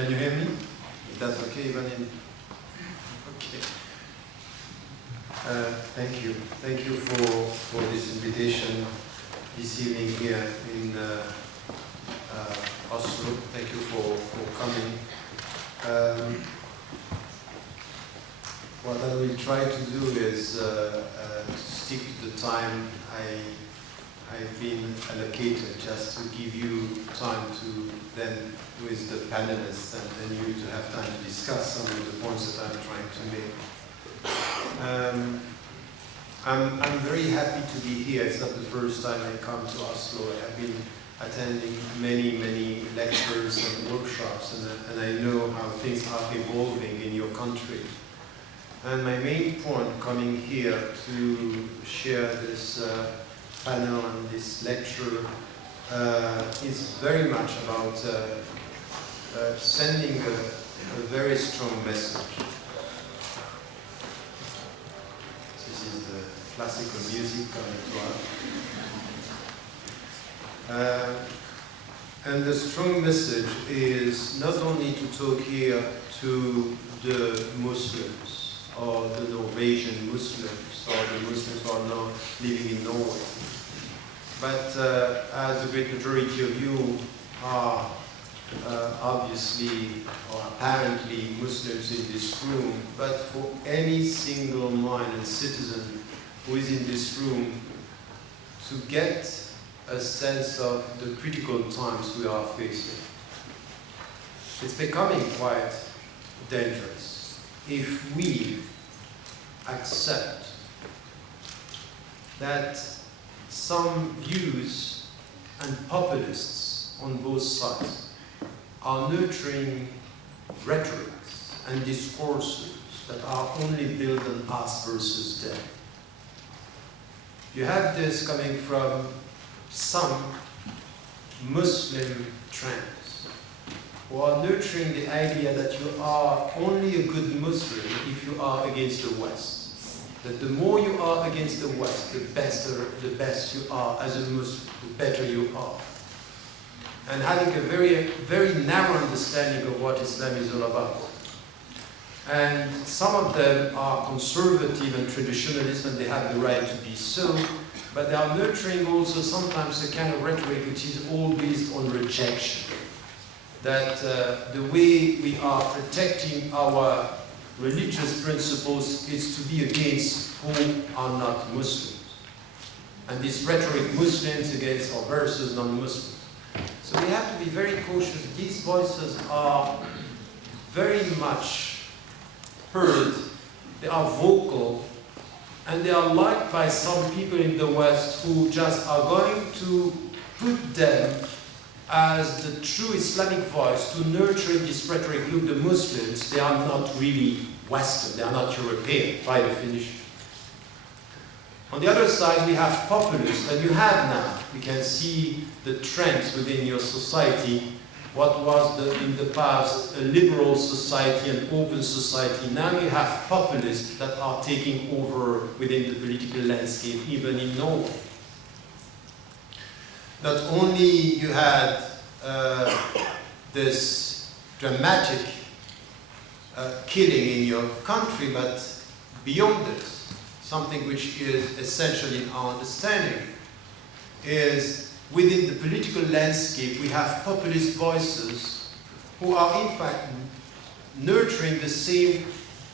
Can you hear me? Is that okay, even in? Okay. Thank you. Thank you for this invitation this evening here in Oslo. Thank you for coming. What I will try to do is to stick to the time I've been allocated, just to give you time to then, with the panelists and you, to have time to discuss some of the points that I'm trying to make. I'm very happy to be here. It's not the first time I come to Oslo. I have been attending many lectures and workshops, and I know how things are evolving in your country. And my main point coming here to share this panel and this lecture is very much about sending a very strong message. This is the classical music coming to us. And the strong message is not only to talk here to the Muslims, or the Norwegian Muslims, or the Muslims who are now living in Norway. But as the great majority of you are obviously or apparently Muslims in this room, but for any single-minded citizen who is in this room, to get a sense of the critical times we are facing, it's becoming quite dangerous if we accept that some views and populists on both sides are nurturing rhetorics and discourses that are only built on us versus them. You have this coming from some Muslim trends who are nurturing the idea that you are only a good Muslim if you are against the West. That the more you are against the West, the best you are as a Muslim, the better you are. And having a very narrow understanding of what Islam is all about. And some of them are conservative and traditionalist, and they have the right to be so, but they are nurturing also sometimes a kind of rhetoric which is all based on rejection. That the way we are protecting our religious principles is to be against who are not Muslims. And this rhetoric, Muslims against or versus non-Muslims. So we have to be very cautious. These voices are very much heard, they are vocal, and they are liked by some people in the West who just are going to put them as the true Islamic voice to nurture this rhetoric. Look, the Muslims, they are not really Western, they are not European by definition. On the other side, we have populists, and you have now, we can see the trends within your society. What was in the past a liberal society, an open society, now you have populists that are taking over within the political landscape, even in Norway. Not only you had this dramatic killing in your country, but beyond this, something which is essential in our understanding is within the political landscape we have populist voices who are in fact nurturing the same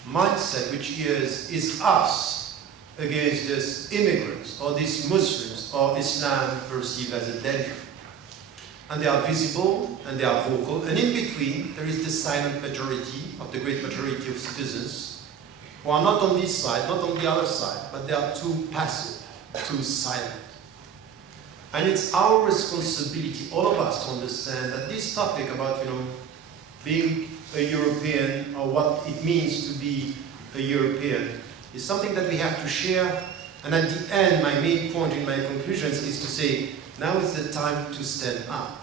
mindset, which is us against these immigrants or these Muslims or Islam perceived as a danger. And they are visible and they are vocal, and in between there is the silent majority of the great majority of citizens who are not on this side, not on the other side, but they are too passive, too silent. And it's our responsibility, all of us, to understand that this topic about, being a European or what it means to be a European is something that we have to share. And at the end, my main point in my conclusions is to say, now is the time to stand up.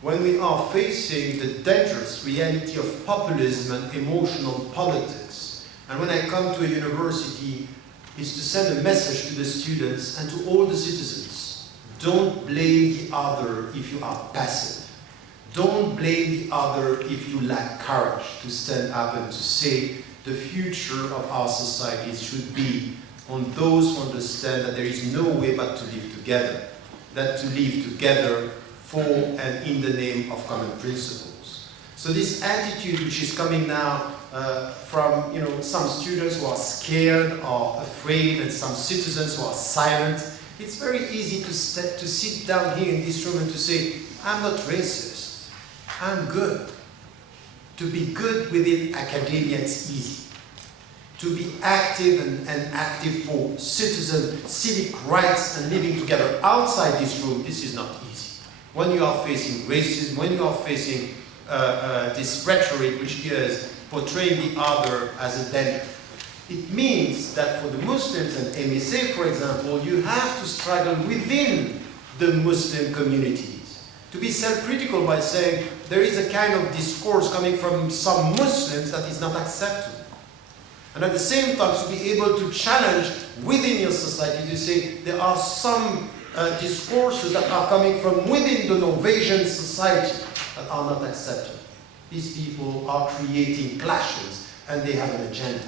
When we are facing the dangerous reality of populism and emotional politics, and when I come to a university, is to send a message to the students and to all the citizens. Don't blame the other if you are passive. don't blame the other if you lack courage to stand up and to say the future of our societies should be on those who understand that there is no way but to live together, that to live together for and in the name of common principles. So this attitude which is coming now from some students who are scared or afraid and some citizens who are silent, it's very easy to sit down here in this room and to say, I'm not racist, I'm good. To be good within academia is easy. To be active and active for citizen, civic rights and living together outside this room, this is not easy. When you are facing racism, when you are facing this rhetoric which is portraying the other as a danger, it means that for the Muslims and MSA, for example, you have to struggle within the Muslim communities. To be self-critical by saying there is a kind of discourse coming from some Muslims that is not acceptable. And at the same time, to be able to challenge within your society to say there are some discourses that are coming from within the Norwegian society that are not acceptable. These people are creating clashes and they have an agenda.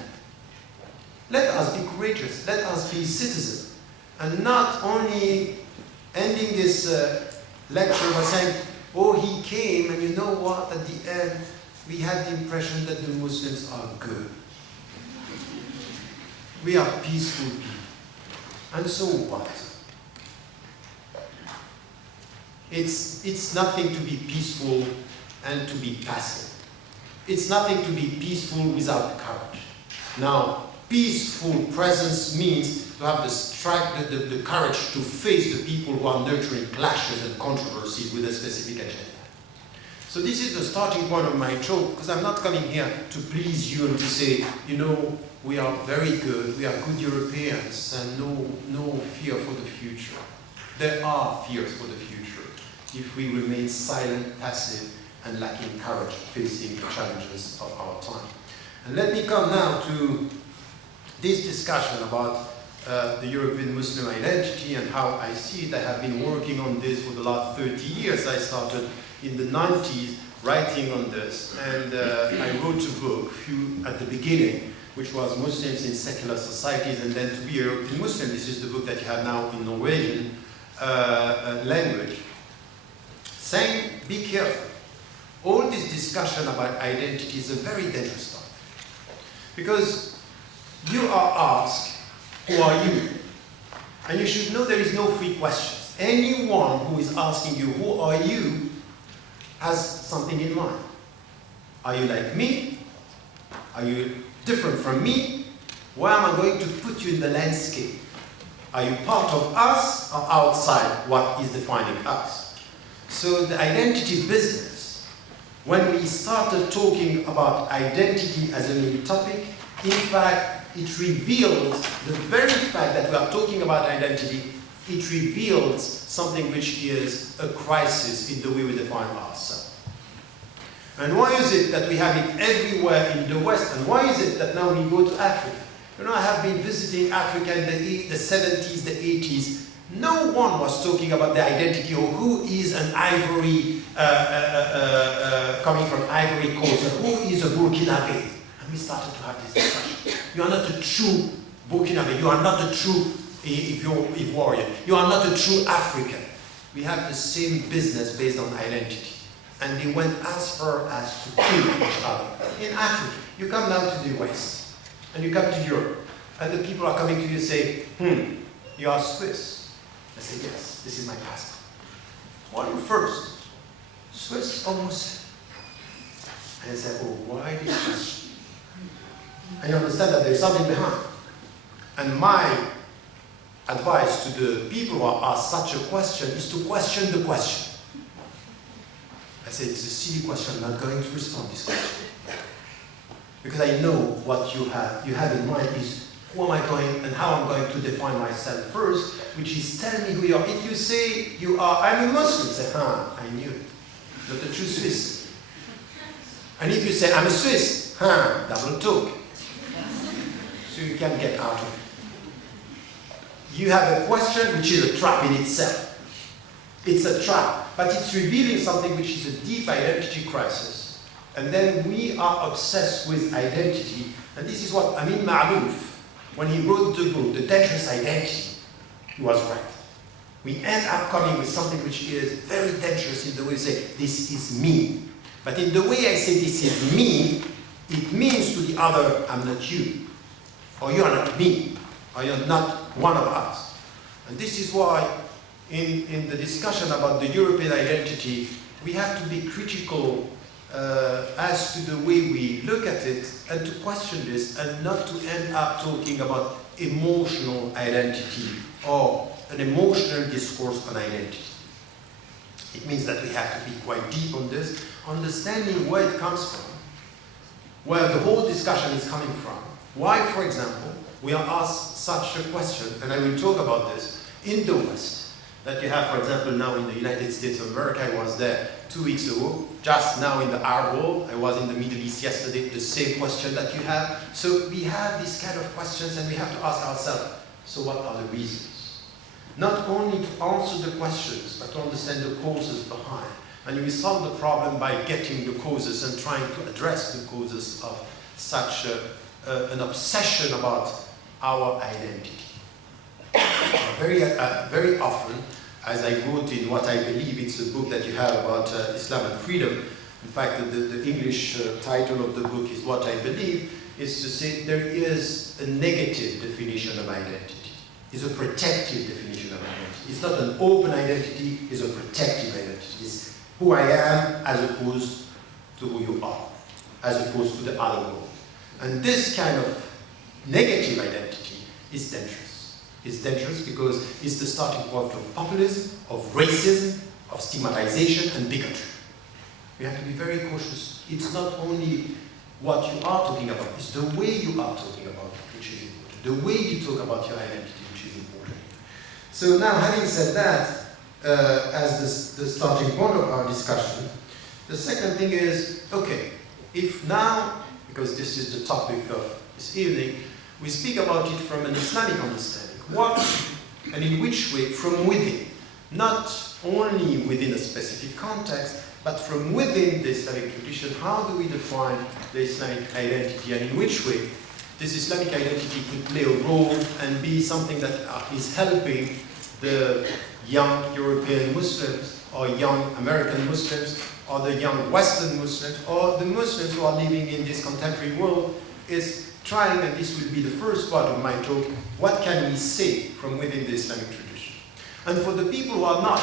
Let us be courageous, let us be citizens, and not only ending this lecture by saying, oh, he came, and you know what, at the end, we had the impression that the Muslims are good. We are peaceful people. And so what? It's nothing to be peaceful and to be passive. It's nothing to be peaceful without courage. Now, peaceful presence means to have the courage to face the people who are nurturing clashes and controversies with a specific agenda. So this is the starting point of my talk, because I'm not coming here to please you and to say, we are very good, we are good Europeans, and no fear for the future. There are fears for the future if we remain silent, passive, and lacking courage facing the challenges of our time. And let me come now to this discussion about the European Muslim identity and how I see it. I have been working on this for the last 30 years. I started in the 90s writing on this, and I wrote a book at the beginning, which was Muslims in Secular Societies, and then To Be a European Muslim. This is the book that you have now in Norwegian language, saying, be careful. All this discussion about identity is a very dangerous topic. Because you are asked, who are you? And you should know there is no free questions. Anyone who is asking you, who are you, has something in mind. Are you like me? Are you different from me? Where am I going to put you in the landscape? Are you part of us or outside what is defining us? So the identity business, when we started talking about identity as a main topic, in fact, it reveals the very fact that we are talking about identity, it reveals something which is a crisis in the way we define ourselves. And why is it that we have it everywhere in the West? And why is it that now we go to Africa? I have been visiting Africa in the 70s, the 80s. No one was talking about the identity or who is an Ivory, coming from Ivory Coast, or who is a Burkinabe. And we started to have this discussion. You are not a true Burkinabe. You are not a true Ivorian. You are not a true African. We have the same business based on identity. And they went as far as to kill each other. In Africa, you come down to the West, and you come to Europe, and the people are coming to you and say, you are Swiss. I say, yes, this is my passport. What are you first? Swiss or Muslim? And I say, oh, why this question? And you understand that there's something behind. And my advice to the people who ask such a question is to question the question. I say, it's a silly question, I'm not going to respond to this question. Because I know what you have in mind is who am I going and how I'm going to define myself first, which is tell me who you are. If you say I'm a Muslim, say, I knew it. Not a true Swiss. And if you say, I'm a Swiss, double talk. So you can get out of it. You have a question which is a trap in itself. It's a trap, but it's revealing something which is a deep identity crisis. And then we are obsessed with identity. And this is what Amin Ma'louf, when he wrote the book, The Dangerous Identity, he was right. We end up coming with something which is very dangerous in the way we say, this is me. But in the way I say this is me, it means to the other, I'm not you. Or you are not me. Or you're not one of us. And this is why in the discussion about the European identity, we have to be critical as to the way we look at it and to question this and not to end up talking about emotional identity or an emotional discourse on identity. It means that we have to be quite deep on this, understanding where it comes from, where the whole discussion is coming from. Why, for example, we are asked such a question, and I will talk about this, in the West, that you have, for example, now in the United States of America. I was there 2 weeks ago, just now in the Arab world. I was in the Middle East yesterday, the same question that you have. So we have these kind of questions, and we have to ask ourselves, so what are the reasons? Not only to answer the questions, but to understand the causes behind. And we solve the problem by getting the causes and trying to address the causes of such an obsession about our identity. Very often, as I wrote in what I believe it's a book that you have about Islam and freedom, in fact the English title of the book is What I Believe, is to say there is a negative definition of identity. It's a protective definition of identity. It's not an open identity, it's a protective identity. It's who I am as opposed to who you are, as opposed to the other world. And this kind of negative identity is dangerous. It's dangerous because it's the starting point of populism, of racism, of stigmatization and bigotry. We have to be very cautious. It's not only what you are talking about, it's the way you are talking about it which is important. The way you talk about your identity which is important. So now, having said that, as the starting point of our discussion, the second thing is, okay, if now, because this is the topic of this evening, we speak about it from an Islamic understanding. What and in which way? From within. Not only within a specific context, but from within the Islamic tradition, how do we define the Islamic identity, and in which way this Islamic identity could play a role and be something that is helping the young European Muslims, or young American Muslims, or the young Western Muslims, or the Muslims who are living in this contemporary world, is trying, and this will be the first part of my talk, what can we say from within the Islamic tradition? And for the people who are not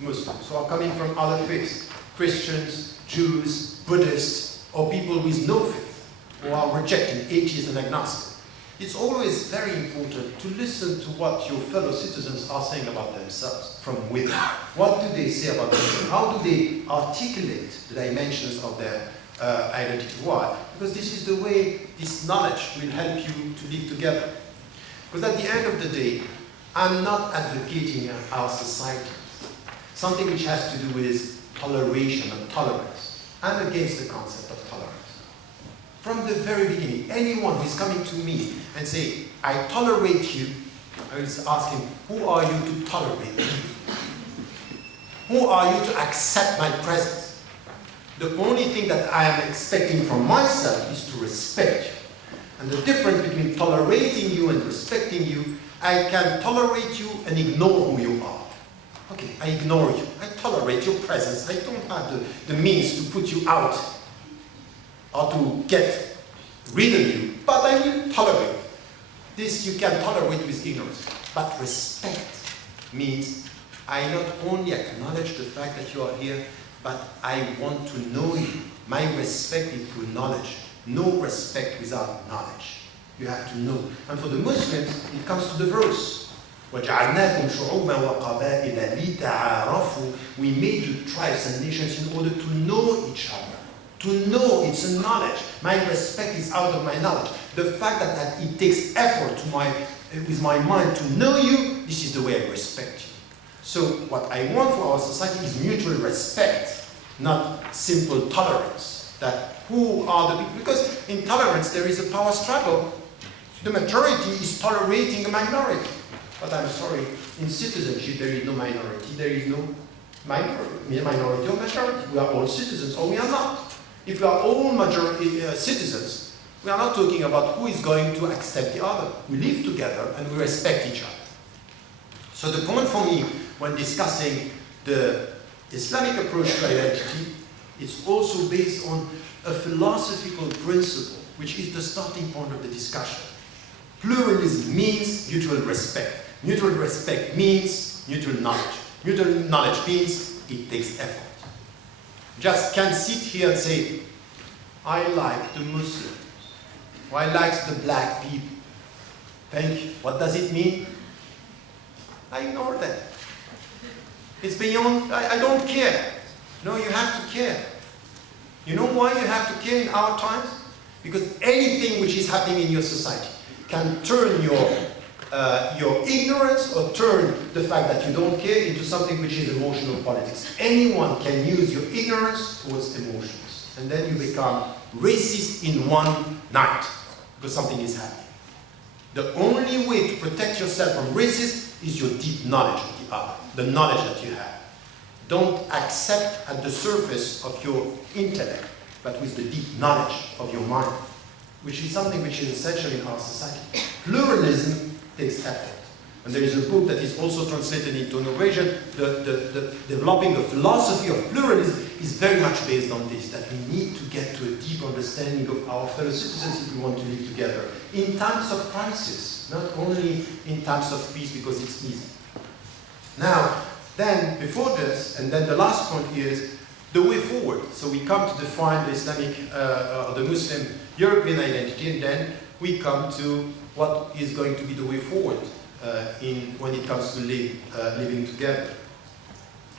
Muslims, who are coming from other faiths, Christians, Jews, Buddhists, or people with no faith, who are rejecting atheists and agnostics, it's always very important to listen to what your fellow citizens are saying about themselves from within. What do they say about themselves? How do they articulate the dimensions of their identity? Why? Because this is the way this knowledge will help you to live together. Because at the end of the day, I'm not advocating our society, something which has to do with toleration and tolerance. I'm against the concept of tolerance. From the very beginning, anyone who is coming to me and say, I tolerate you, I will ask him, who are you to tolerate me? Who are you to accept my presence? The only thing that I am expecting from myself is to respect you. And the difference between tolerating you and respecting you, I can tolerate you and ignore who you are. Okay, I ignore you. I tolerate your presence. I don't have the means to put you out or to get rid of you, but I will tolerate. This you can tolerate with ignorance. But respect means I not only acknowledge the fact that you are here, but I want to know you. My respect is through knowledge. No respect without knowledge. You have to know. And for the Muslims, it comes to the verse. وَجَعَلْنَاكُمْ شُعُوبًا وَقَبَائِلَ لِتَعَارَفُوا. We made you tribes and nations in order to know each other. To know, it's a knowledge. My respect is out of my knowledge. The fact that it takes effort with my mind to know you, this is the way I respect you. So what I want for our society is mutual respect, not simple tolerance. That who are the people? Because in tolerance there is a power struggle. The majority is tolerating a minority. But I'm sorry, in citizenship there is no minority, there is no minority or majority. We are all citizens, or we are not. If we are all citizens, we are not talking about who is going to accept the other. We live together and we respect each other. So the point for me when discussing the Islamic approach to identity, it's also based on a philosophical principle, which is the starting point of the discussion. Pluralism means mutual respect. Mutual respect means mutual knowledge. Mutual knowledge means it takes effort. Just can't sit here and say, I like the Muslims, or I like the black people. Thank you. What does it mean? I ignore them. It's beyond, I don't care. No, you have to care. You know why you have to care in our times? Because anything which is happening in your society can turn your ignorance or turn the fact that you don't care into something which is emotional politics. Anyone can use your ignorance towards emotions. And then you become racist in one night because something is happening. The only way to protect yourself from racism is your deep knowledge of the other, the knowledge that you have. Don't accept at the surface of your intellect, but with the deep knowledge of your mind, which is something which is essential in our society. Pluralism takes effort. And there is a book that is also translated into Norwegian. The developing the philosophy of pluralism is very much based on this, that we need to get to a deep understanding of our fellow citizens if we want to live together in times of crisis, not only in times of peace because it's easy. Now, then, before this, and then the last point is the way forward. So we come to define the Islamic, the Muslim European identity, and then we come to what is going to be the way forward when it comes to living together.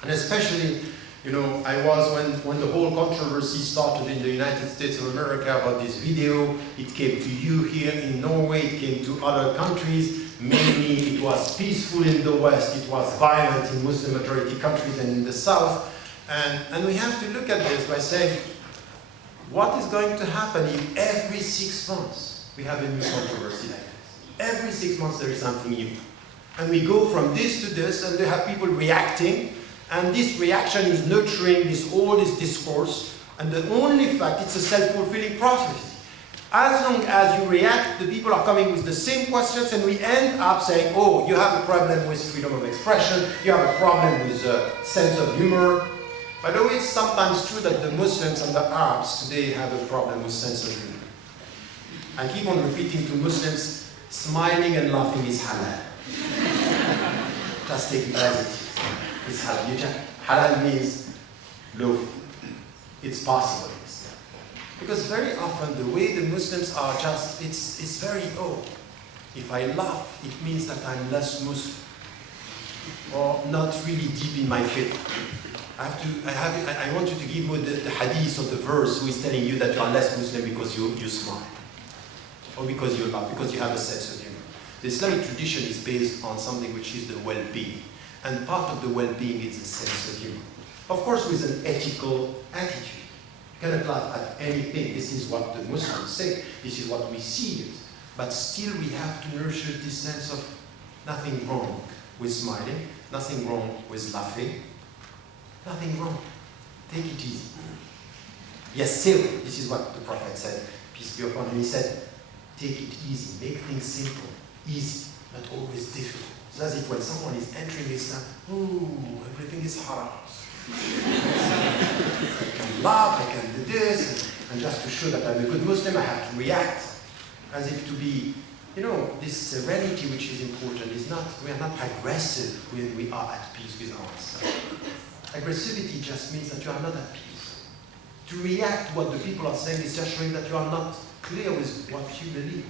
And especially, you know, I was, when the whole controversy started in the United States of America about this video, it came to you here in Norway, it came to other countries. Mainly it was peaceful in the West, it was violent in Muslim majority countries and in the South. And we have to look at this by saying, what is going to happen if every 6 months we have a new controversy like this? Every 6 months there is something new. And we go from this to this, and they have people reacting, and this reaction is nurturing all this discourse, and the only fact, it's a self-fulfilling prophecy. As long as you react, the people are coming with the same questions, and we end up saying, oh, you have a problem with freedom of expression, you have a problem with a sense of humor. By the way, it's sometimes true that the Muslims and the Arabs today have a problem with sense of humor. I keep on repeating to Muslims, smiling and laughing is halal. Just take it as it is. It's halal. Halal means lawful. It's possible. Because very often the way the Muslims are just, it's very, oh, if I laugh, it means that I'm less Muslim, or not really deep in my faith. I want you to give me the hadith or the verse who is telling you that you are less Muslim because you smile, or because you laugh, because you have a sense of humor. The Islamic tradition is based on something which is the well-being, and part of the well-being is a sense of humor. Of course, with an ethical attitude. You cannot laugh at anything. This is what the Muslims say. This is what we see it. But still we have to nurture this sense of nothing wrong with smiling, nothing wrong with laughing, nothing wrong. Take it easy. Yes, still, this is what the Prophet said, peace be upon him. He said, take it easy, make things simple, easy, not always difficult. It's as if when someone is entering Islam, ooh, everything is haram. I can laugh, I can do this, and just to show that I'm a good Muslim, I have to react as if to be, you know, this serenity which is important is not, we are not aggressive when we are at peace with ourselves. Aggressivity just means that you are not at peace. To react to what the people are saying is just showing that you are not clear with what you believe.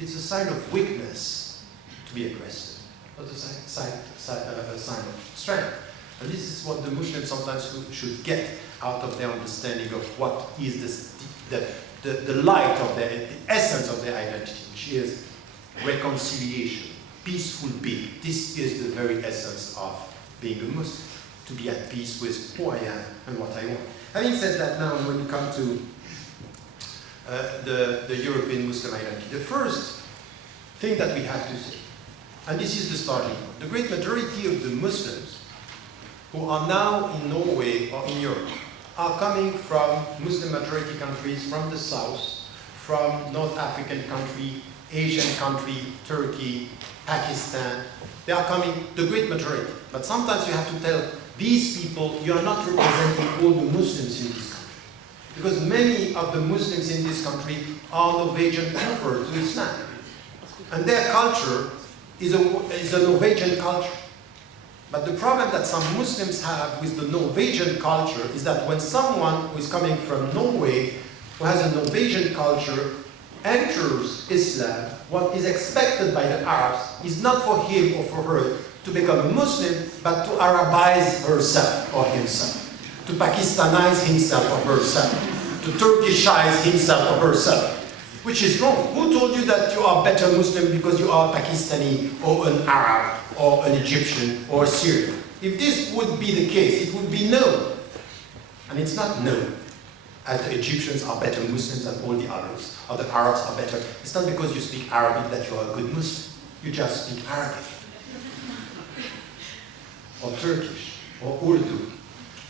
It's a sign of weakness to be aggressive, not a sign of strength. And this is what the Muslims sometimes should get out of their understanding of what is the light of the essence of their identity, which is reconciliation, peaceful being. This is the very essence of being a Muslim, to be at peace with who I am and what I want. Having said that, now when you come to the European Muslim identity, the first thing that we have to say, and this is the starting point, the great majority of the Muslims who are now in Norway or in Europe are coming from Muslim majority countries, from the south, from North African country, Asian country, Turkey, Pakistan. They are coming, the great majority. But sometimes you have to tell these people, you are not representing all the Muslims in this country. Because many of the Muslims in this country are Norwegian converts to Islam. And their culture is a Norwegian culture. But the problem that some Muslims have with the Norwegian culture is that when someone who is coming from Norway, who has a Norwegian culture, enters Islam, what is expected by the Arabs is not for him or for her to become a Muslim, but to Arabize herself or himself, to Pakistanize himself or herself, to Turkishize himself or herself, which is wrong. Who told you that you are better Muslim because you are Pakistani or an Arab or an Egyptian or a Syrian? If this would be the case, it would be no. And it's not no. As the Egyptians are better Muslims than all the others, or the Arabs are better. It's not because you speak Arabic that you are a good Muslim. You just speak Arabic, or Turkish, or Urdu.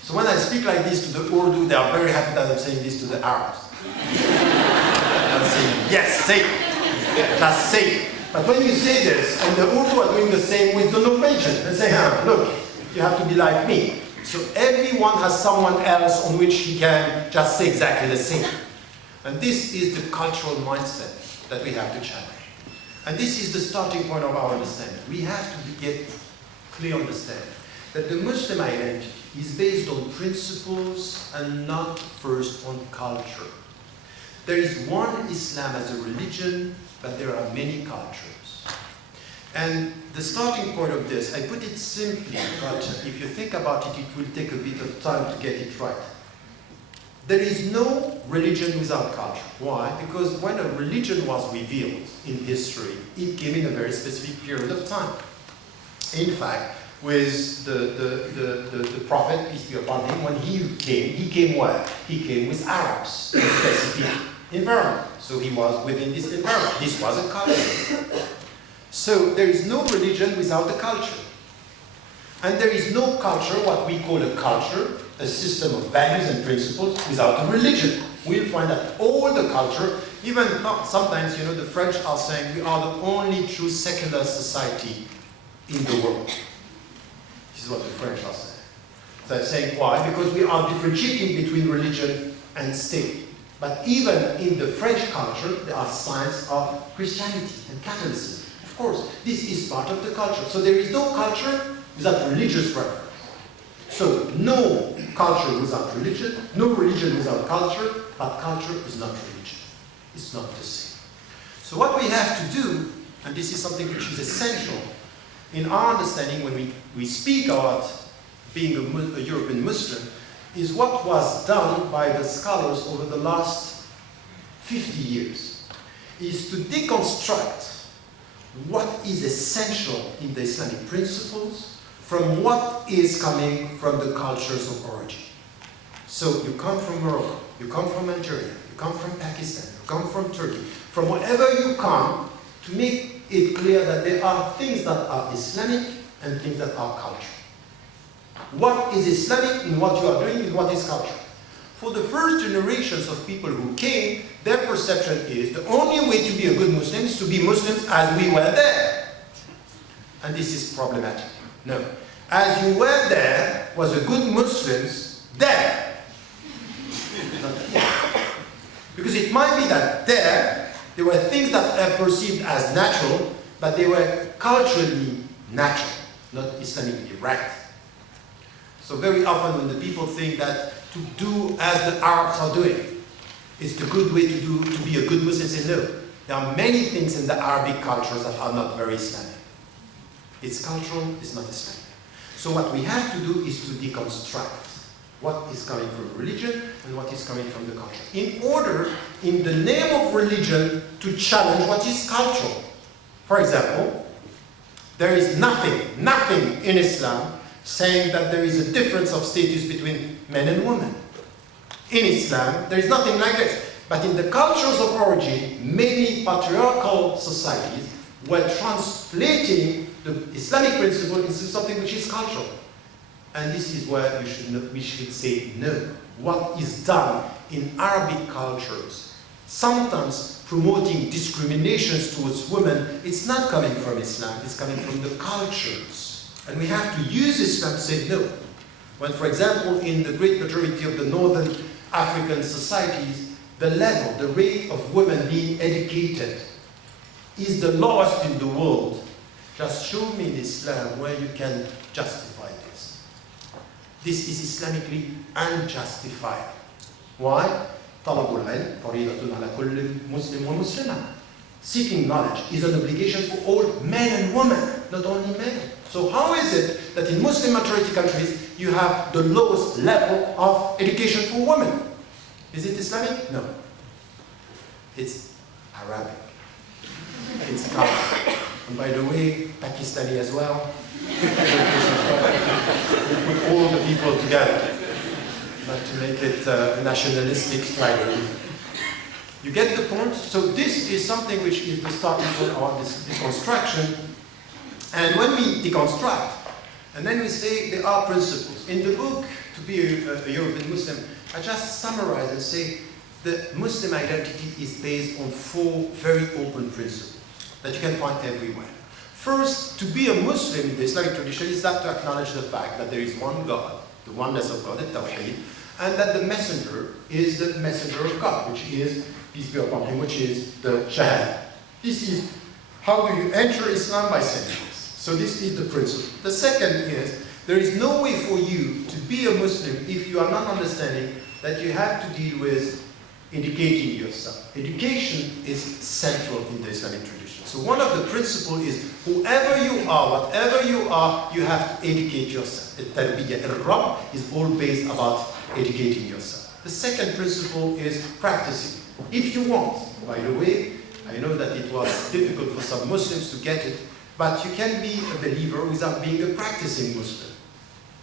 So when I speak like this to the Urdu, they are very happy that I'm saying this to the Arabs. I'm saying, yes, say it. Just say it. But when you say this, and the Urdu are doing the same with the Norwegian, they say, look, you have to be like me. So everyone has someone else on which he can just say exactly the same. And this is the cultural mindset that we have to challenge. And this is the starting point of our understanding. We have to get clear understanding that the Muslim identity is based on principles and not first on culture. There is one Islam as a religion, but there are many cultures. And the starting point of this, I put it simply, but if you think about it, it will take a bit of time to get it right. There is no religion without culture. Why? Because when a religion was revealed in history, it came in a very specific period of time. In fact, with the Prophet, peace be upon him, when he came where? He came with Arabs in a specific environment. So he was within this environment. This was a culture. So there is no religion without a culture. And there is no culture, what we call a culture, a system of values and principles, without a religion. We'll find that all the culture, even sometimes, the French are saying we are the only true secular society in the world. This is what the French are saying. So they're saying why? Because we are differentiating between religion and state. But even in the French culture, there are signs of Christianity and Catholicism. Of course, this is part of the culture. So there is no culture without religious preference. So no culture without religion, no religion without culture, but culture is not religion. It's not the same. So what we have to do, and this is something which is essential in our understanding when we speak about being a European Muslim, is what was done by the scholars over the last 50 years, is to deconstruct what is essential in the Islamic principles from what is coming from the cultures of origin. So you come from Morocco, you come from Algeria, you come from Pakistan, you come from Turkey, from wherever you come, to make it clear that there are things that are Islamic and things that are culture. What is Islamic in what you are doing and what is culture? For the first generations of people who came, their perception is the only way to be a good Muslim is to be Muslims as we were there. And this is problematic. No. As you were there was a good Muslims there. Not here. Because it might be that there were things that are perceived as natural, but they were culturally natural, not Islamically right. So very often when the people think that to do as the Arabs are doing is the good way to be a good Muslim, say no. There are many things in the Arabic cultures that are not very Islamic. It's cultural, it's not Islamic. So what we have to do is to deconstruct what is coming from religion and what is coming from the culture, in order, in the name of religion, to challenge what is cultural. For example, there is nothing in Islam saying that there is a difference of status between men and women. In Islam, there is nothing like this. But in the cultures of origin, many patriarchal societies were translating the Islamic principle into something which is cultural. and this is where we should say no. What is done in Arabic cultures, sometimes promoting discriminations towards women, it's not coming from Islam, it's coming from the cultures. And we have to use Islam to say no. When, for example, in the great majority of the northern African societies, the level, the rate of women being educated is the lowest in the world. Just show me in Islam where you can justify this. This is Islamically unjustifiable. Why? طلب العلم فريضة على كل مسلم ومسلمة. Seeking knowledge is an obligation for all men and women, not only men. So how is it that in Muslim majority countries you have the lowest level of education for women? Is it Islamic? No. It's Arabic. It's Arab. And by the way, Pakistani as well. We put all the people together, not to make it a nationalistic struggle. You get the point? So this is something which is the starting point of this deconstruction. And when we deconstruct, and then we say there are principles. In the book, To Be a European Muslim, I just summarize and say the Muslim identity is based on 4 very open principles that you can find everywhere. First, to be a Muslim in the Islamic tradition is that to acknowledge the fact that there is one God, the oneness of God, the Tawheed, and that the messenger is the messenger of God, which is, peace be upon him, which is the Shahada. This is how do you enter Islam, by saying this. So this is the principle. The second is, there is no way for you to be a Muslim if you are not understanding that you have to deal with educating yourself. Education is central in the Islamic tradition. So one of the principles is, whoever you are, whatever you are, you have to educate yourself. Al-Tarbiyya al-Rab is all based about educating yourself. The second principle is practicing. If you want, by the way, I know that it was difficult for some Muslims to get it, but you can be a believer without being a practicing Muslim.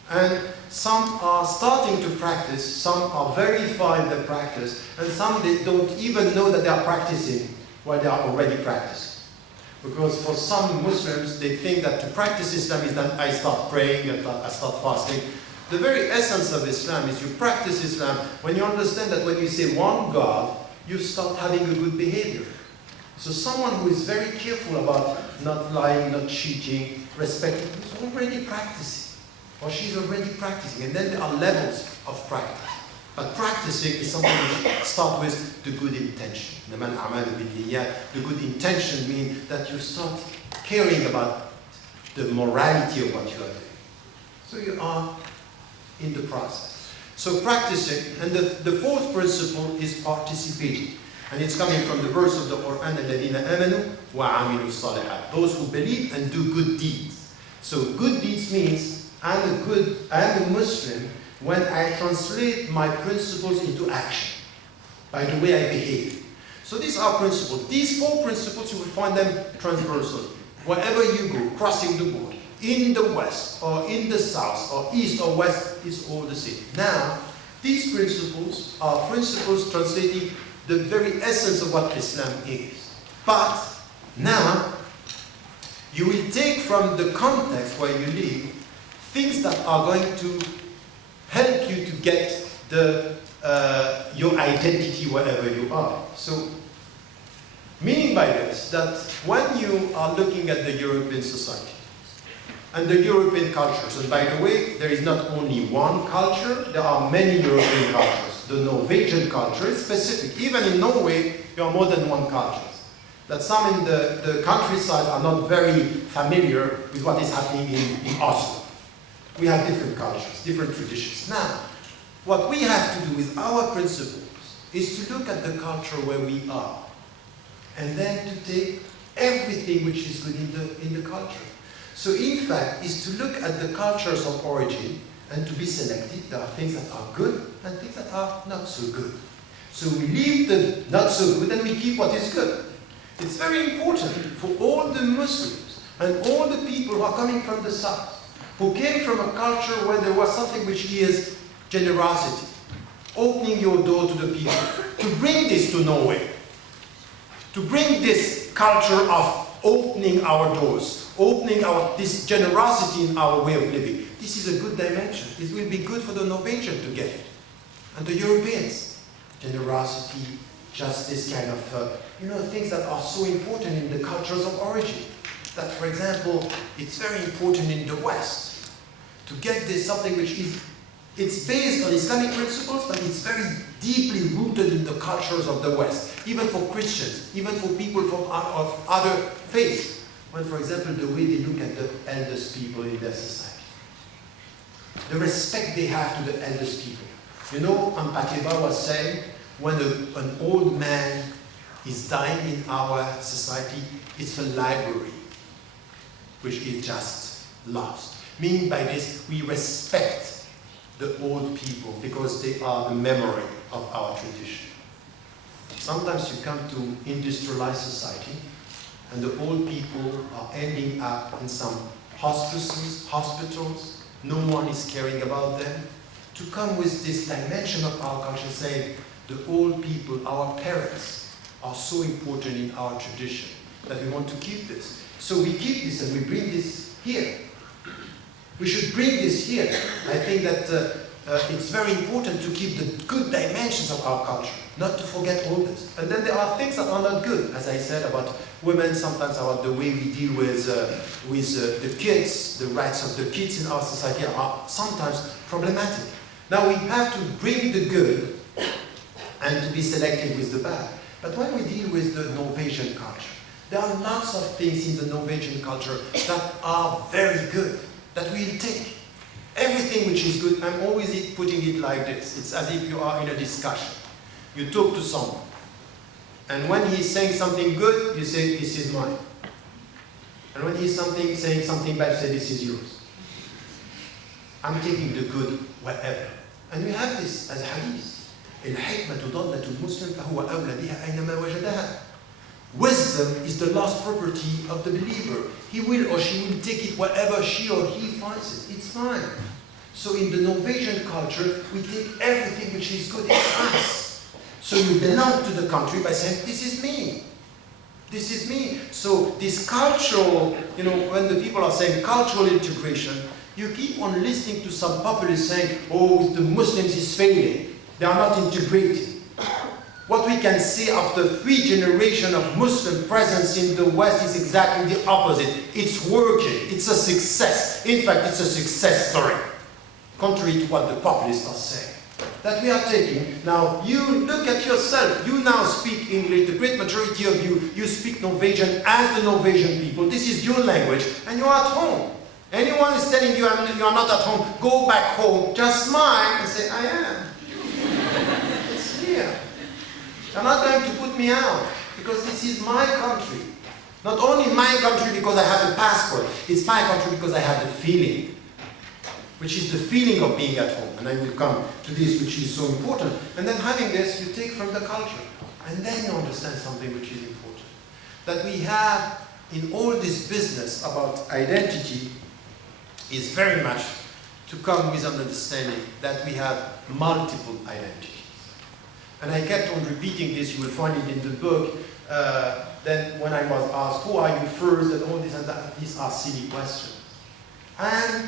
And some are starting to practice, some are very far in their practice, and some they don't even know that they are practicing while they are already practicing. Because for some Muslims, they think that to practice Islam is that I start praying, I start fasting. The very essence of Islam is you practice Islam when you understand that when you say one God, you start having a good behavior. So someone who is very careful about not lying, not cheating, respecting, is already practicing. Or she's already practicing. And then there are levels of practice. But practicing is something which starts with the good intention. The good intention means that you start caring about the morality of what you are doing. So you are in the process. So practicing, and the fourth principle is participating. And it's coming from the verse of the Quran, الَّذِينَ آمَنُوا وَعَمِلُوا الصَّالِحَاتِ. Those who believe and do good deeds. So good deeds means I'm a Muslim when I translate my principles into action by the way I behave. So these are principles. These 4 principles, you will find them transversal. Wherever you go, crossing the border, in the west, or in the south, or east, or west, it's all the same. Now, these principles are principles translating the very essence of what Islam is. But now, you will take from the context where you live things that are going to help you to get your identity wherever you are. So, meaning by this, that when you are looking at the European society and the European cultures, and by the way, there is not only one culture, there are many European cultures. The Norwegian culture is specific. Even in Norway, there are more than one culture. That some in the countryside are not very familiar with what is happening in Oslo. We have different cultures, different traditions. Now, what we have to do with our principles is to look at the culture where we are, and then to take everything which is good in the culture. So in fact, is to look at the cultures of origin and to be selective. There are things that are good and things that are not so good. So we leave the not so good and we keep what is good. It's very important for all the Muslims and all the people who are coming from the south, who came from a culture where there was something which is generosity, opening your door to the people, to bring this to Norway, to bring this culture of opening our doors, opening this generosity in our way of living. This is a good dimension. It will be good for the Norwegians to get it. And the Europeans. Generosity, justice, kind of, things that are so important in the cultures of origin. That, for example, it's very important in the West to get this something which is, it's based on Islamic principles, but it's very deeply rooted in the cultures of the West. Even for Christians, even for people of other faiths. When, for example, the way they look at the eldest people in their society. The respect they have to the eldest people. Ampateba was saying, when an old man is dying in our society, it's a library which is just lost. Meaning by this, we respect the old people because they are the memory of our tradition. Sometimes you come to industrialized society and the old people are ending up in some hospitals. No one is caring about them. To come with this dimension of our culture saying the old people, our parents, are so important in our tradition that we want to keep this. So we keep this and we bring this here. We should bring this here. I think that it's very important to keep the good dimensions of our culture, not to forget all this. And then there are things that are not good, as I said, about women, sometimes about the way we deal with the kids, the rights of the kids in our society are sometimes problematic. Now we have to bring the good and to be selective with the bad. But when we deal with the Norwegian culture, there are lots of things in the Norwegian culture that are very good, that we'll take. Everything which is good, I'm always putting it like this. It's as if you are in a discussion. You talk to someone. And when he's saying something good, you say, this is mine. And when he's saying something bad, you say, this is yours. I'm taking the good wherever. And we have this as a hadith. الحكمة ضالة المسلم فهو أولى بها أينما وجدها. Wisdom is the last property of the believer. He will or she will take it wherever she or he finds it. It's mine. So in the Norwegian culture, we take everything which is good. It's us. So you belong to the country by saying, this is me. This is me. So this cultural, when the people are saying cultural integration, you keep on listening to some populists saying, oh, the Muslims is failing. They are not integrated. What we can say after 3 generations of Muslim presence in the West is exactly the opposite. It's working. It's a success. In fact, it's a success story. Contrary to what the populists are saying. That we are taking. Now, you look at yourself. You now speak English. The great majority of you speak Norwegian as the Norwegian people. This is your language. And you're at home. Anyone is telling you you are not at home, go back home. Just smile and say, I am. It's here. You're not going to put me out, because this is my country. Not only my country because I have a passport, it's my country because I have the feeling, which is the feeling of being at home. And I will come to this, which is so important. And then having this, you take from the culture. And then you understand something which is important. That we have, in all this business about identity, is very much to come with an understanding that we have multiple identities. And I kept on repeating this, you will find it in the book. Then when I was asked, who are you first, and all this and that, these are silly questions. I'm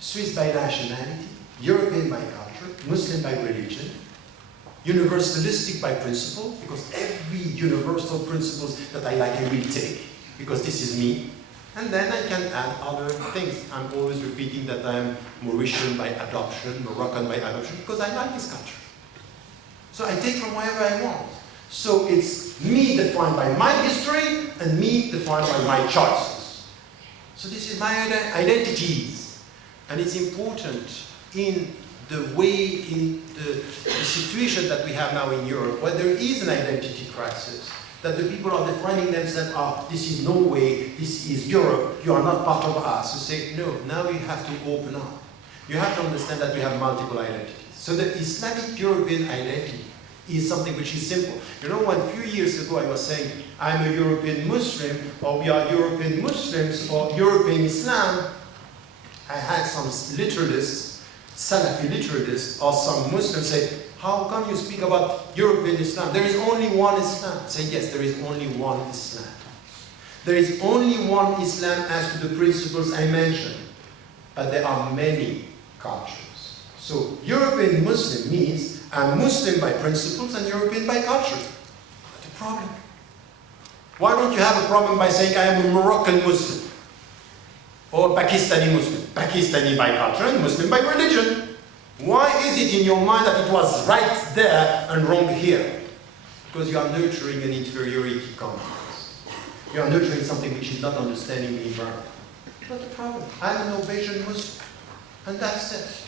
Swiss by nationality, European by culture, Muslim by religion, universalistic by principle, because every universal principles that I like I will take, because this is me. And then I can add other things. I'm always repeating that I'm Mauritian by adoption, Moroccan by adoption, because I like this country. So I take from wherever I want. So it's me defined by my history and me defined by my choices. So this is my identities. And it's important in the way, in the situation that we have now in Europe, where there is an identity crisis, that the people are defining themselves, this is Norway, this is Europe, you are not part of us. You say, no, now you have to open up. You have to understand that we have multiple identities. So the Islamic European identity is something which is simple. When a few years ago I was saying, I'm a European Muslim, or we are European Muslims, or European Islam, I had some literalists, Salafi literalists, or some Muslims say, how come you speak about European Islam? There is only one Islam. I say, yes, there is only one Islam. There is only one Islam as to the principles I mentioned, but there are many cultures. So European Muslim means I'm Muslim by principles and European by culture. What a problem. Why don't you have a problem by saying I am a Moroccan Muslim? Or Pakistani Muslim? Pakistani by culture and Muslim by religion. Why is it in your mind that it was right there and wrong here? Because you are nurturing an inferiority complex. You are nurturing something which is not understanding the environment. Not a problem. I'm an Norwegian Muslim. And that's it.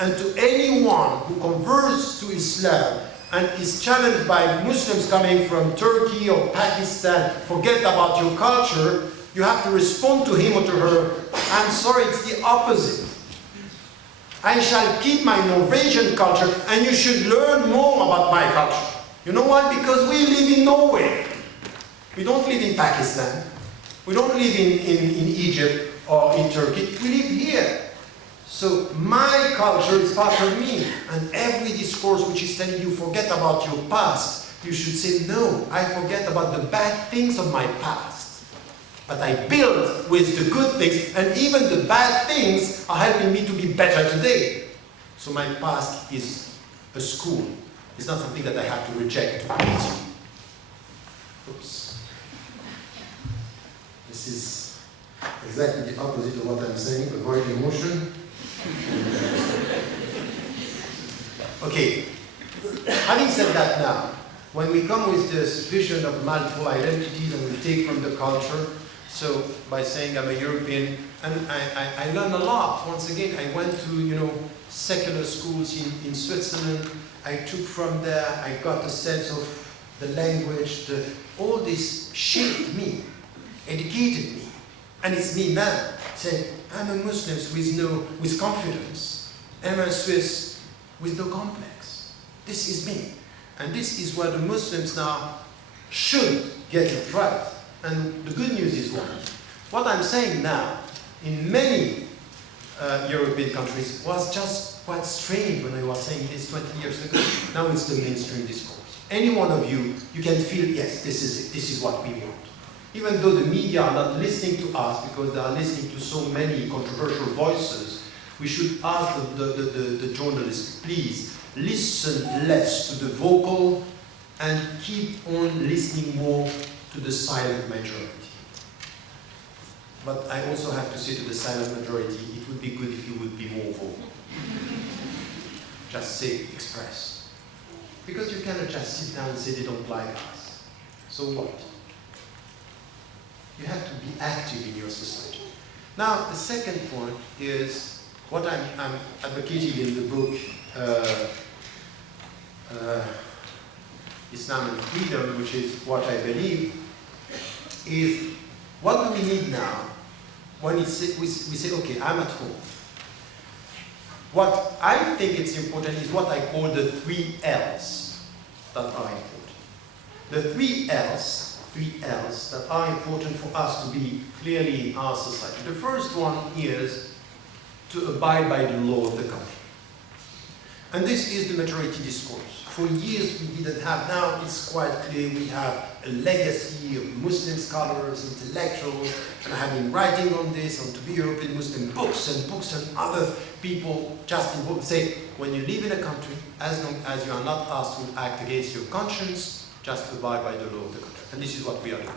And to anyone who converts to Islam and is challenged by Muslims coming from Turkey or Pakistan, forget about your culture, you have to respond to him or to her, I'm sorry, it's the opposite. I shall keep my Norwegian culture and you should learn more about my culture. You know why? Because we live in Norway. We don't live in Pakistan. We don't live in Egypt or in Turkey. We live here. So my culture is part of me. And every discourse which is telling you forget about your past, you should say, no, I forget about the bad things of my past. But I build with the good things, and even the bad things are helping me to be better today. So my past is a school. It's not something that I have to reject to please you. Oops. This is exactly the opposite of what I'm saying. Avoid emotion. Okay. Having said that now, when we come with this vision of multiple identities and we take from the culture, so by saying I'm a European, and I learned a lot. Once again, I went to, secular schools in Switzerland. I took from there, I got a sense of the language, all this shaped me, educated me. And it's me now, saying, I'm a Muslim with confidence. I'm a Swiss with no complex. This is me. And this is where the Muslims now should get it right. And the good news is what I'm saying now, in many European countries, was just quite strange when I was saying this 20 years ago. Now it's the mainstream discourse. Any one of you can feel, yes, this is it. This is what we want. Even though the media are not listening to us because they are listening to so many controversial voices, we should ask the journalists, please, listen less to the vocal and keep on listening more to the silent majority. But I also have to say to the silent majority, it would be good if you would be more vocal. Just say, express. Because you cannot just sit down and say they don't like us. So what? You have to be active in your society. Now, the second point is what I'm advocating in the book, Islam and Freedom, which is what I believe, is what do we need now when we say, okay, I'm at home. What I think it's important is what I call the 3 L's that are important. The 3 L's that are important for us to be clearly in our society. The first one is to abide by the law of the country. And this is the majority discourse. For years we didn't have, now it's quite clear we have a legacy of Muslim scholars, intellectuals, and I have been writing on this, on to be European Muslim books and other people just in books say, when you live in a country, as long as you are not asked to act against your conscience, just abide by the law of the country. And this is what we are doing.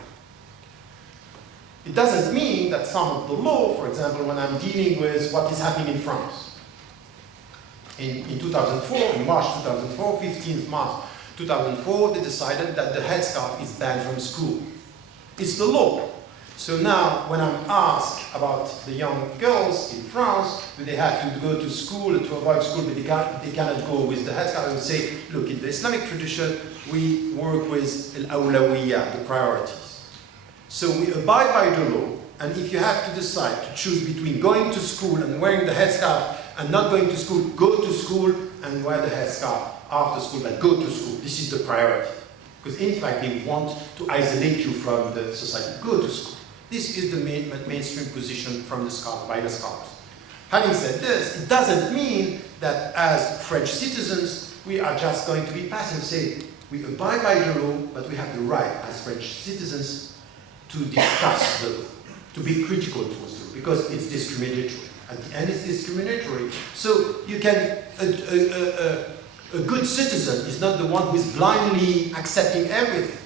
It doesn't mean that some of the law, for example, when I'm dealing with what is happening in France, in 2004, in March 2004, 15th March 2004, they decided that the headscarf is banned from school. It's the law. So now, when I'm asked about the young girls in France, do they have to go to school, to avoid school, but they cannot go with the headscarf, I would say, look, in the Islamic tradition, we work with al-awlawiyya, the priorities. So we abide by the law, and if you have to decide to choose between going to school and wearing the headscarf and not going to school, go to school and wear the headscarf after school, but go to school. This is the priority. Because in fact, they want to isolate you from the society. Go to school. This is the mainstream position from the scholars, by the scholars. Having said this, it doesn't mean that as French citizens, we are just going to be passive and say, we abide by the law, but we have the right as French citizens to discuss the law, to be critical towards the law, because it's discriminatory. At the end, it's discriminatory. So you can, a good citizen is not the one who is blindly accepting everything.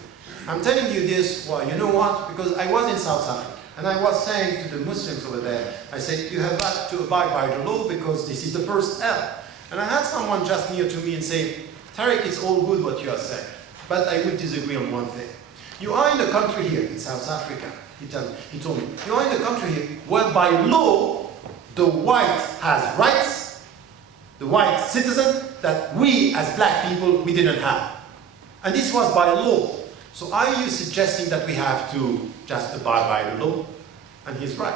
I'm telling you this, well, you know what? Because I was in South Africa, and I was saying to the Muslims over there, I said, you have to abide by the law because this is the first L. And I had someone just near to me and say, Tariq, it's all good what you are saying, but I would disagree on one thing. You are in a country here, in South Africa, he told me, you are in a country here where by law, the white has rights, the white citizen, that we as black people, we didn't have. And this was by law. So are you suggesting that we have to just abide by the law? And he's right.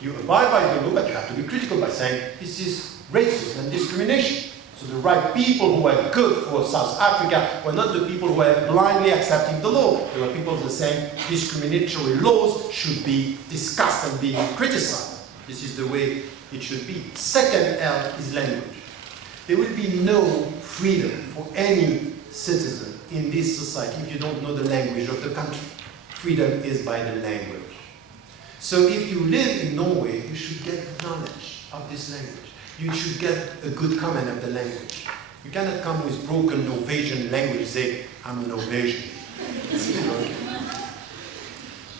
You abide by the law, but you have to be critical by saying this is racism and discrimination. So the right people who were good for South Africa were not the people who were blindly accepting the law. There were people who were saying discriminatory laws should be discussed and be criticized. This is the way it should be. Second L is language. There will be no freedom for any citizen in this society if you don't know the language of the country. Freedom is by the language. So if you live in Norway, you should get knowledge of this language. You should get a good command of the language. You cannot come with broken Norwegian language and say, I'm a Norwegian.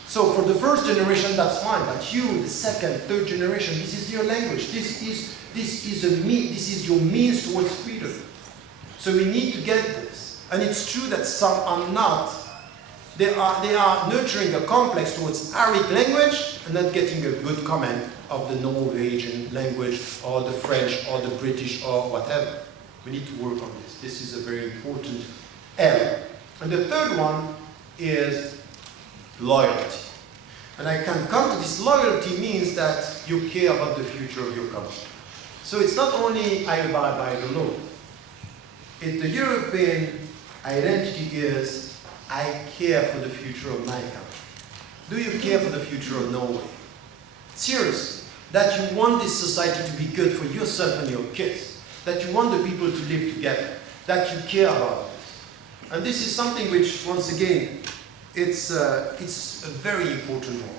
So for the first generation, that's fine. But you, the second, third generation, this is your language. This is your means towards freedom. So we need to get this. And it's true that some are not. They are nurturing a complex towards Arabic language and not getting a good command of the Norwegian language or the French or the British or whatever. We need to work on this. This is a very important area. And the third one is loyalty. And I can come to this. Loyalty means that you care about the future of your country. So it's not only I abide by the law. The European identity is I care for the future of my country. Do you care for the future of Norway? Seriously, that you want this society to be good for yourself and your kids, that you want the people to live together, that you care about this. And this is something which, once again, it's a very important one.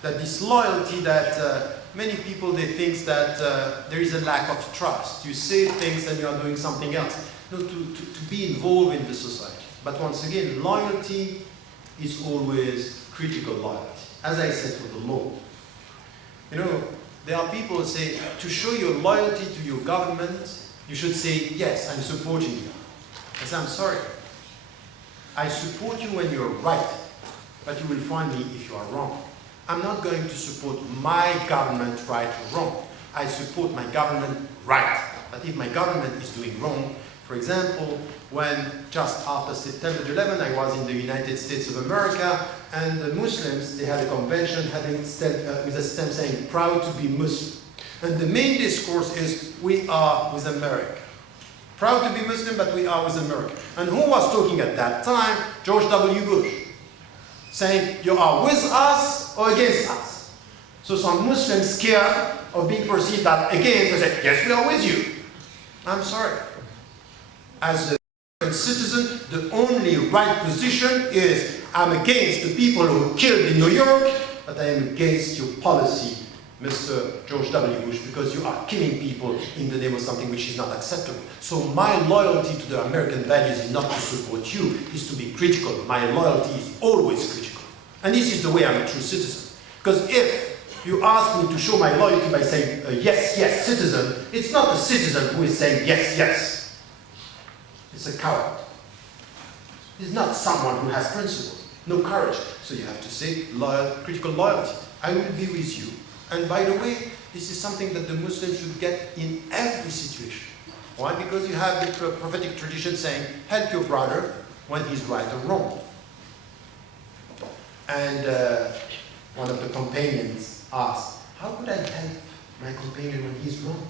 That this loyalty that many people, they think that there is a lack of trust. You say things and you are doing something else. No, to be involved in the society. But once again, loyalty is always critical loyalty. As I said for the law. You know, there are people who say, to show your loyalty to your government, you should say, yes, I'm supporting you. I say, I'm sorry. I support you when you're right, but you will find me if you are wrong. I'm not going to support my government right or wrong. I support my government right. But if my government is doing wrong, for example, when just after September 11, I was in the United States of America, and the Muslims, they had a convention with a stamp saying, proud to be Muslim. And the main discourse is, we are with America. Proud to be Muslim, but we are with America. And who was talking at that time? George W. Bush. Saying, you are with us or against us. So some Muslims scared of being perceived as against, they say, yes, we are with you. I'm sorry. As a citizen, the only right position is, I'm against the people who killed in New York, but I am against your policy, Mr. George W. Bush, because you are killing people in the name of something which is not acceptable. So my loyalty to the American values is not to support you, is to be critical. My loyalty is always critical. And this is the way I'm a true citizen. Because if you ask me to show my loyalty by saying a yes, yes citizen, it's not a citizen who is saying yes, yes. It's a coward. It's not someone who has principles, no courage. So you have to say critical loyalty. I will be with you. And by the way, this is something that the Muslims should get in every situation. Why? Because you have the prophetic tradition saying, help your brother when he's right or wrong. And one of the companions asked, how could I help my companion when he's wrong?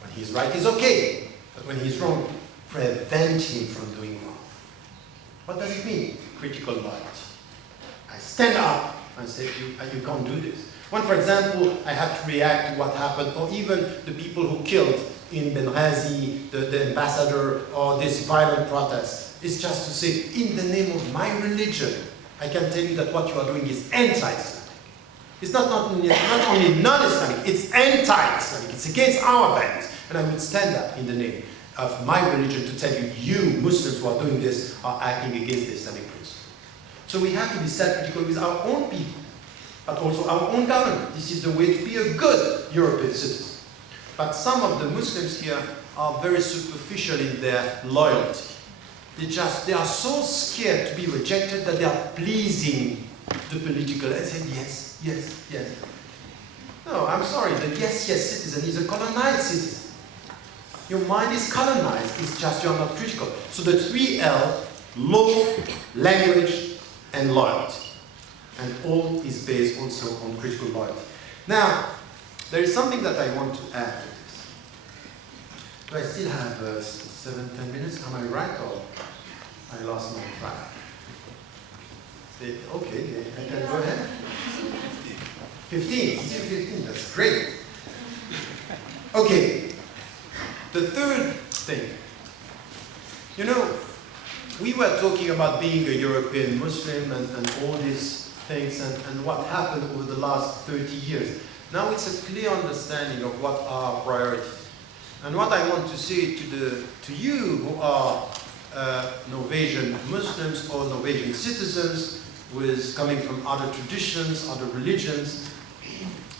When he's right, he's okay. But when he's wrong, prevent him from doing wrong. What does it mean? Critical loyalty. I stand up and say, you can't do this. When, for example, I have to react to what happened, or even the people who killed in Benghazi, the ambassador, or this violent protest, it's just to say, in the name of my religion, I can tell you that what you are doing is anti-Islamic. It's not only non-Islamic, it's anti-Islamic. It's against our values. And I would stand up in the name of my religion to tell you, you Muslims who are doing this are acting against the Islamic principle. So we have to be self-critical with our own people, but also our own government. This is the way to be a good European citizen. But some of the Muslims here are very superficial in their loyalty. They are so scared to be rejected that they are pleasing the political. I say yes, yes, yes. No, I'm sorry, the yes, yes citizen is a colonized citizen. Your mind is colonized, it's just you are not critical. So the 3L, law, language, and loyalty. And all is based also on critical loyalty. Now, there is something that I want to add to this. Do I still have 7-10 minutes? Am I right, or I lost my track? Okay, I can go ahead. 15, still 15, that's great. Okay, the third thing. You know, we were talking about being a European Muslim and all these things and what happened over the last 30 years. Now it's a clear understanding of what are priorities. And what I want to say to you who are Norwegian Muslims or Norwegian citizens coming from other traditions, other religions,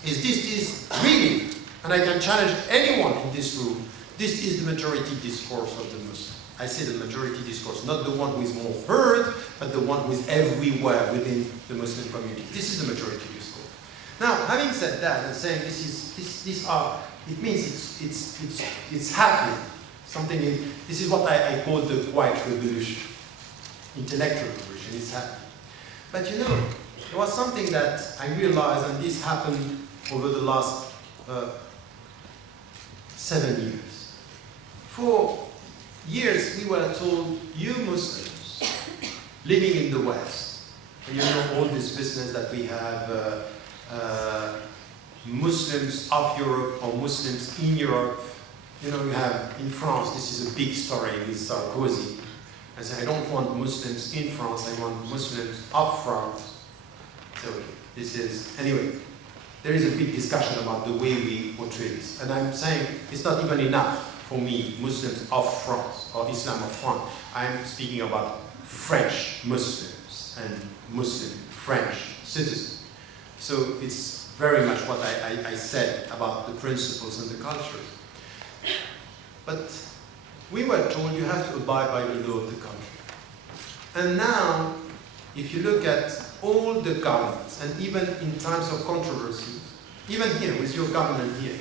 is this is really, and I can challenge anyone in this room, this is the majority discourse of the Muslim. I say the majority discourse, not the one who is more heard, but the one who is everywhere within the Muslim community. This is the majority discourse. Now, having said that and saying it means it's happening. This is what I call the quiet revolution, intellectual revolution. It's happening. But you know, there was something that I realized, and this happened over the last 7 years. For years, we were told, you Muslims living in the West, and you know all this business that we have, Muslims of Europe or Muslims in Europe. You know, you have in France, this is a big story with Sarkozy. I say, I don't want Muslims in France, I want Muslims of France. So anyway, there is a big discussion about the way we portray this. And I'm saying it's not even enough for me, Muslims of France or Islam of France. I'm speaking about French Muslims and Muslim French citizens. So it's very much what I said about the principles and the culture. But we were told you have to abide by the law of the country. And now, if you look at all the governments, and even in times of controversy, even here, with your government here,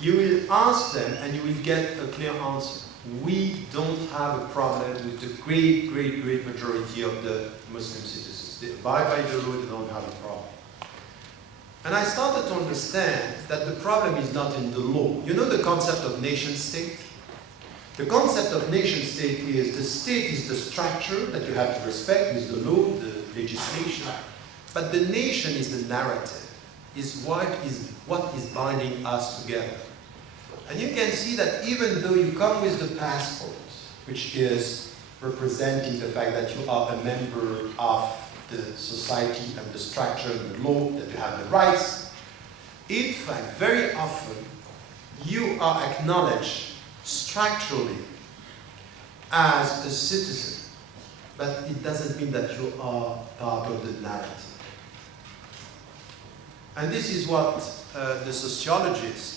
you will ask them and you will get a clear answer. We don't have a problem with the great, great, great majority of the Muslim citizens. They abide by the law, they don't have a problem. And I started to understand that the problem is not in the law. You know the concept of nation-state? The concept of nation-state is the state is the structure that you have to respect with the law, the legislation. But the nation is the narrative, is what is binding us together. And you can see that even though you come with the passport, which is representing the fact that you are a member of the society and the structure and the law, that you have the rights, in fact, very often, you are acknowledged structurally as a citizen, but it doesn't mean that you are part of the narrative. And this is what the sociologist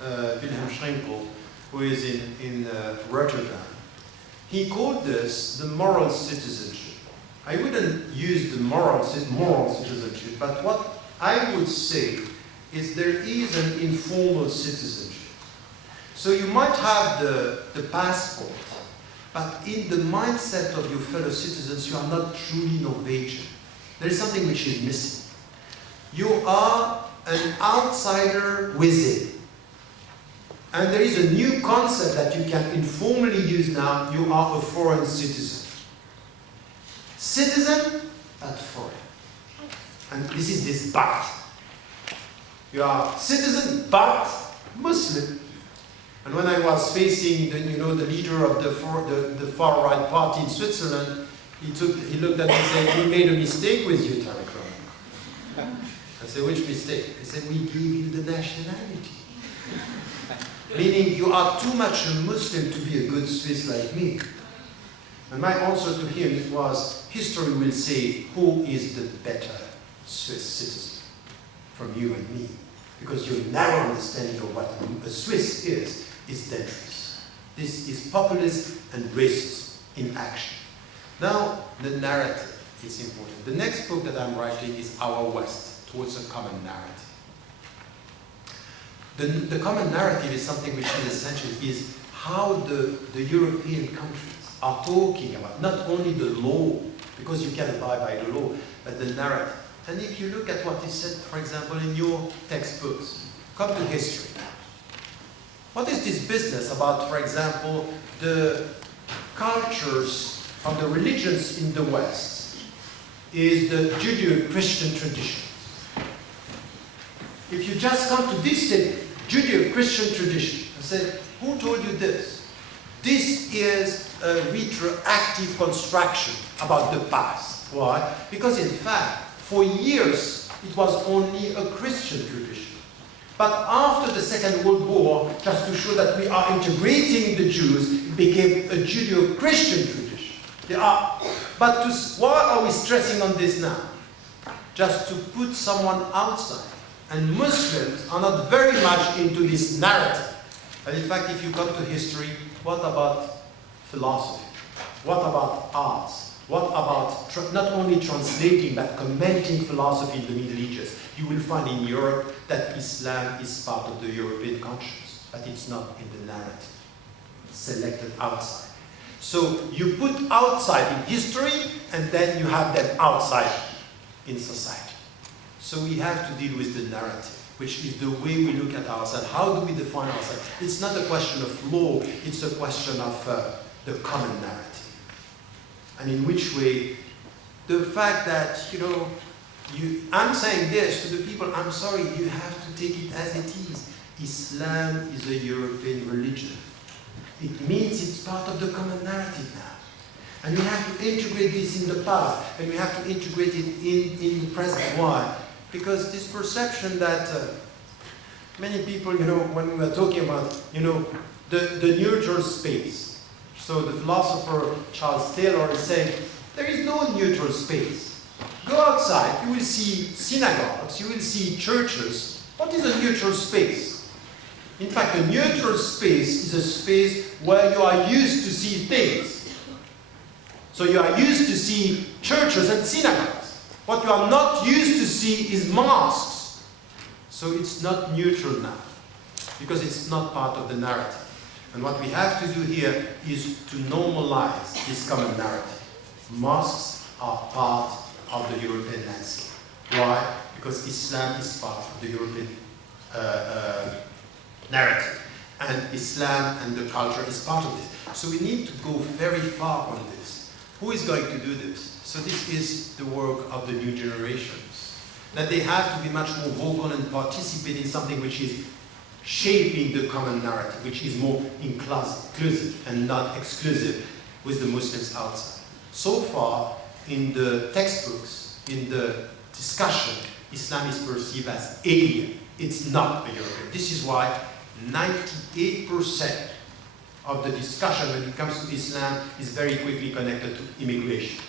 Wilhelm Schenkel, who is in Rotterdam, he called this the moral citizenship. I wouldn't use the moral citizenship, but what I would say is there is an informal citizenship. So you might have the passport, but in the mindset of your fellow citizens, you are not truly Norwegian. There is something which is missing. You are an outsider within. And there is a new concept that you can informally use now. You are a foreign citizen. Citizen, but foreign. And this is this but. You are citizen, but Muslim. And when I was facing the leader of the far-right party in Switzerland, He looked at me and said, "We made a mistake with you, Tariq Ramadan." I said, "Which mistake?" He said, "We gave you the nationality." Meaning you are too much a Muslim to be a good Swiss like me. And my answer to him was, history will say who is the better Swiss citizen from you and me. Because your narrow understanding of what a Swiss is dangerous. This is populism and racism in action. Now, the narrative is important. The next book that I'm writing is Our West, Towards a Common Narrative. The common narrative is something which is essential, is how the European countries are talking about, not only the law, because you can abide by the law, but the narrative. And if you look at what is said, for example, in your textbooks, come to history. What is this business about, for example, the cultures of the religions in the West is the Judeo-Christian traditions. If you just come to this state, Judeo-Christian tradition, and say, who told you this? This is a retroactive construction about the past. Why? Because in fact, for years, it was only a Christian tradition. But after the Second World War, just to show that we are integrating the Jews, it became a Judeo-Christian tradition. Why are we stressing on this now? Just to put someone outside. And Muslims are not very much into this narrative. And in fact, if you come to history, what about philosophy? What about arts? What about not only translating but commenting philosophy in the Middle Ages? You will find in Europe that Islam is part of the European conscience, but it's not in the narrative. It's selected outside. So you put outside in history, and then you have them outside in society. So we have to deal with the narrative, which is the way we look at ourselves. How do we define ourselves? It's not a question of law, it's a question of the common narrative. And in which way, the fact that, I'm saying this to the people, I'm sorry, you have to take it as it is. Islam is a European religion. It means it's part of the common narrative now. And we have to integrate this in the past, and we have to integrate it in the present. Why? Because this perception that many people, when we were talking about, the neutral space. So the philosopher Charles Taylor is saying, there is no neutral space. Go outside, you will see synagogues, you will see churches. What is a neutral space? In fact, a neutral space is a space where you are used to see things. So you are used to see churches and synagogues. What you are not used to see is mosques. So it's not neutral now, because it's not part of the narrative. And what we have to do here is to normalize this common narrative. Mosques are part of the European landscape. Why? Because Islam is part of the European narrative. And Islam and the culture is part of this. So we need to go very far on this. Who is going to do this? So this is the work of the new generations. That they have to be much more vocal and participate in something which is shaping the common narrative, which is more inclusive and not exclusive with the Muslims outside. So far, in the textbooks, in the discussion, Islam is perceived as alien. It's not a European. This is why 98% of the discussion when it comes to Islam is very quickly connected to immigration.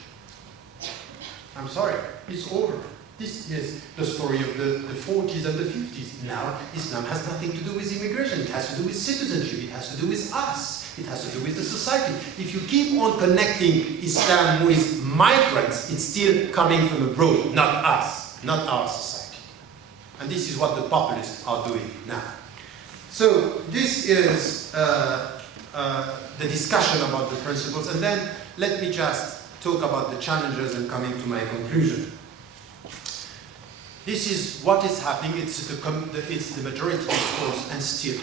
I'm sorry, it's over. This is the story of the 40s and the 50s. Now, Islam has nothing to do with immigration. It has to do with citizenship. It has to do with us. It has to do with the society. If you keep on connecting Islam with migrants, it's still coming from abroad, not us, not our society. And this is what the populists are doing now. So this is the discussion about the principles. And then let me just talk about the challenges and coming to my conclusion. This is what is happening. It's the majority discourse, and still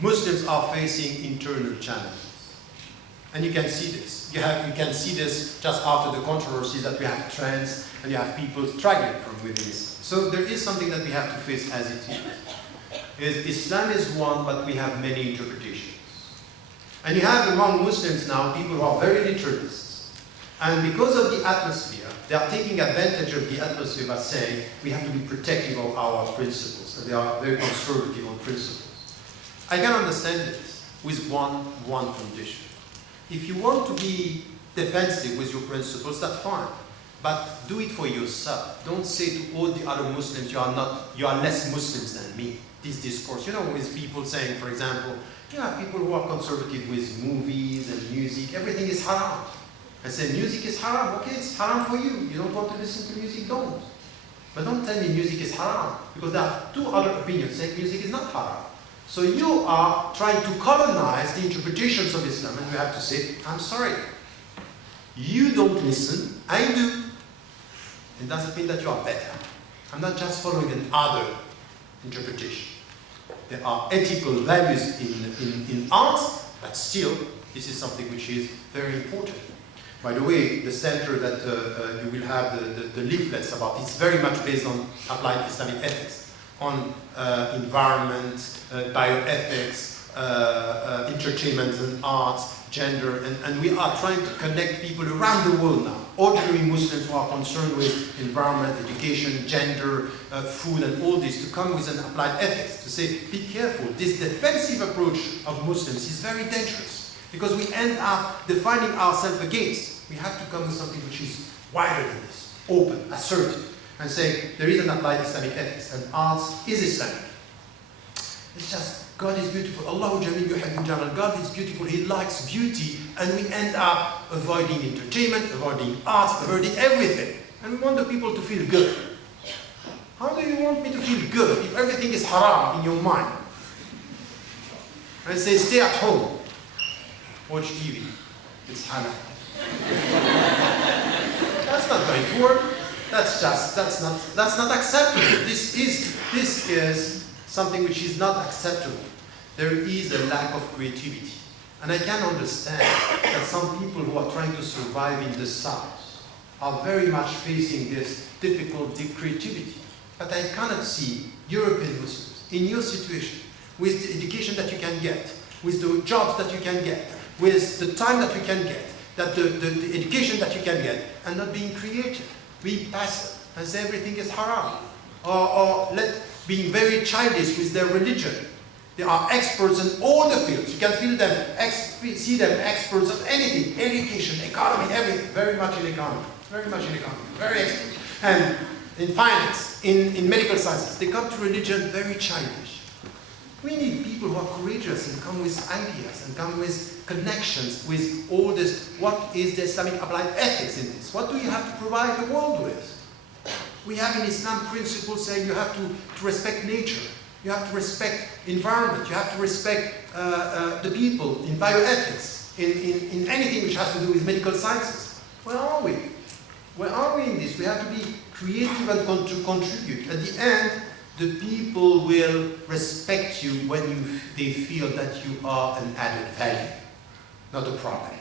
Muslims are facing internal challenges, and you can see this. You can see this just after the controversies that we have trends, and you have people struggling from within Islam. So there is something that we have to face as it is. Islam is one, but we have many interpretations. And you have among Muslims now people who are very literalists. And because of the atmosphere, they are taking advantage of the atmosphere by saying we have to be protective of our principles, and they are very conservative on principles. I can understand this with one condition. If you want to be defensive with your principles, that's fine. But do it for yourself. Don't say to all the other Muslims, you are less Muslims than me. This discourse, you know, with people saying, for example, people who are conservative with movies and music, everything is haram. I say, music is haram. Okay, it's haram for you. You don't want to listen to music, don't. But don't tell me music is haram, because there are two other opinions saying music is not haram. So you are trying to colonize the interpretations of Islam, and you have to say, I'm sorry. You don't listen, I do. It doesn't mean that you are better. I'm not just following another interpretation. There are ethical values in art, but still, this is something which is very important. By the way, the center that you will have the leaflets about, it's very much based on applied Islamic ethics, on environment, bioethics, entertainment and arts, gender, and we are trying to connect people around the world now. Ordinary Muslims who are concerned with environment, education, gender, food, and all this, to come with an applied ethics, to say, be careful, this defensive approach of Muslims is very dangerous, because we end up defining ourselves against. We have to come with something which is wider than this, open, assertive, and say, there is an applied Islamic ethics, and arts is Islamic. It's just, God is beautiful. Allahu Jamil yuhibbul Jamal. God is beautiful. He likes beauty. And we end up avoiding entertainment, avoiding arts, avoiding everything. And we want the people to feel good. How do you want me to feel good if everything is haram in your mind? And say, stay at home. Watch TV. It's halal. That's not going to work. That's not acceptable. This is something which is not acceptable. There is a lack of creativity. And I can understand that some people who are trying to survive in the South are very much facing this difficult creativity. But I cannot see European Muslims in your situation, with the education that you can get, with the jobs that you can get, with the time that you can get, that the education that you can get, and not being creative, being passive, and say everything is haram. Or being very childish with their religion. They are experts in all the fields. You can see them experts of anything, education, economy, everything. Very much in economy, very expert. And in finance, in medical sciences, they come to religion very childish. We need people who are courageous and come with ideas and come with connections with all this. What is the Islamic applied ethics in this? What do you have to provide the world with? We have in Islam principles saying you have to respect nature, you have to respect environment, you have to respect the people in bioethics, in anything which has to do with medical sciences. Where are we? Where are we in this? We have to be creative and to contribute. At the end, the people will respect you when they feel that you are an added value, not a problem.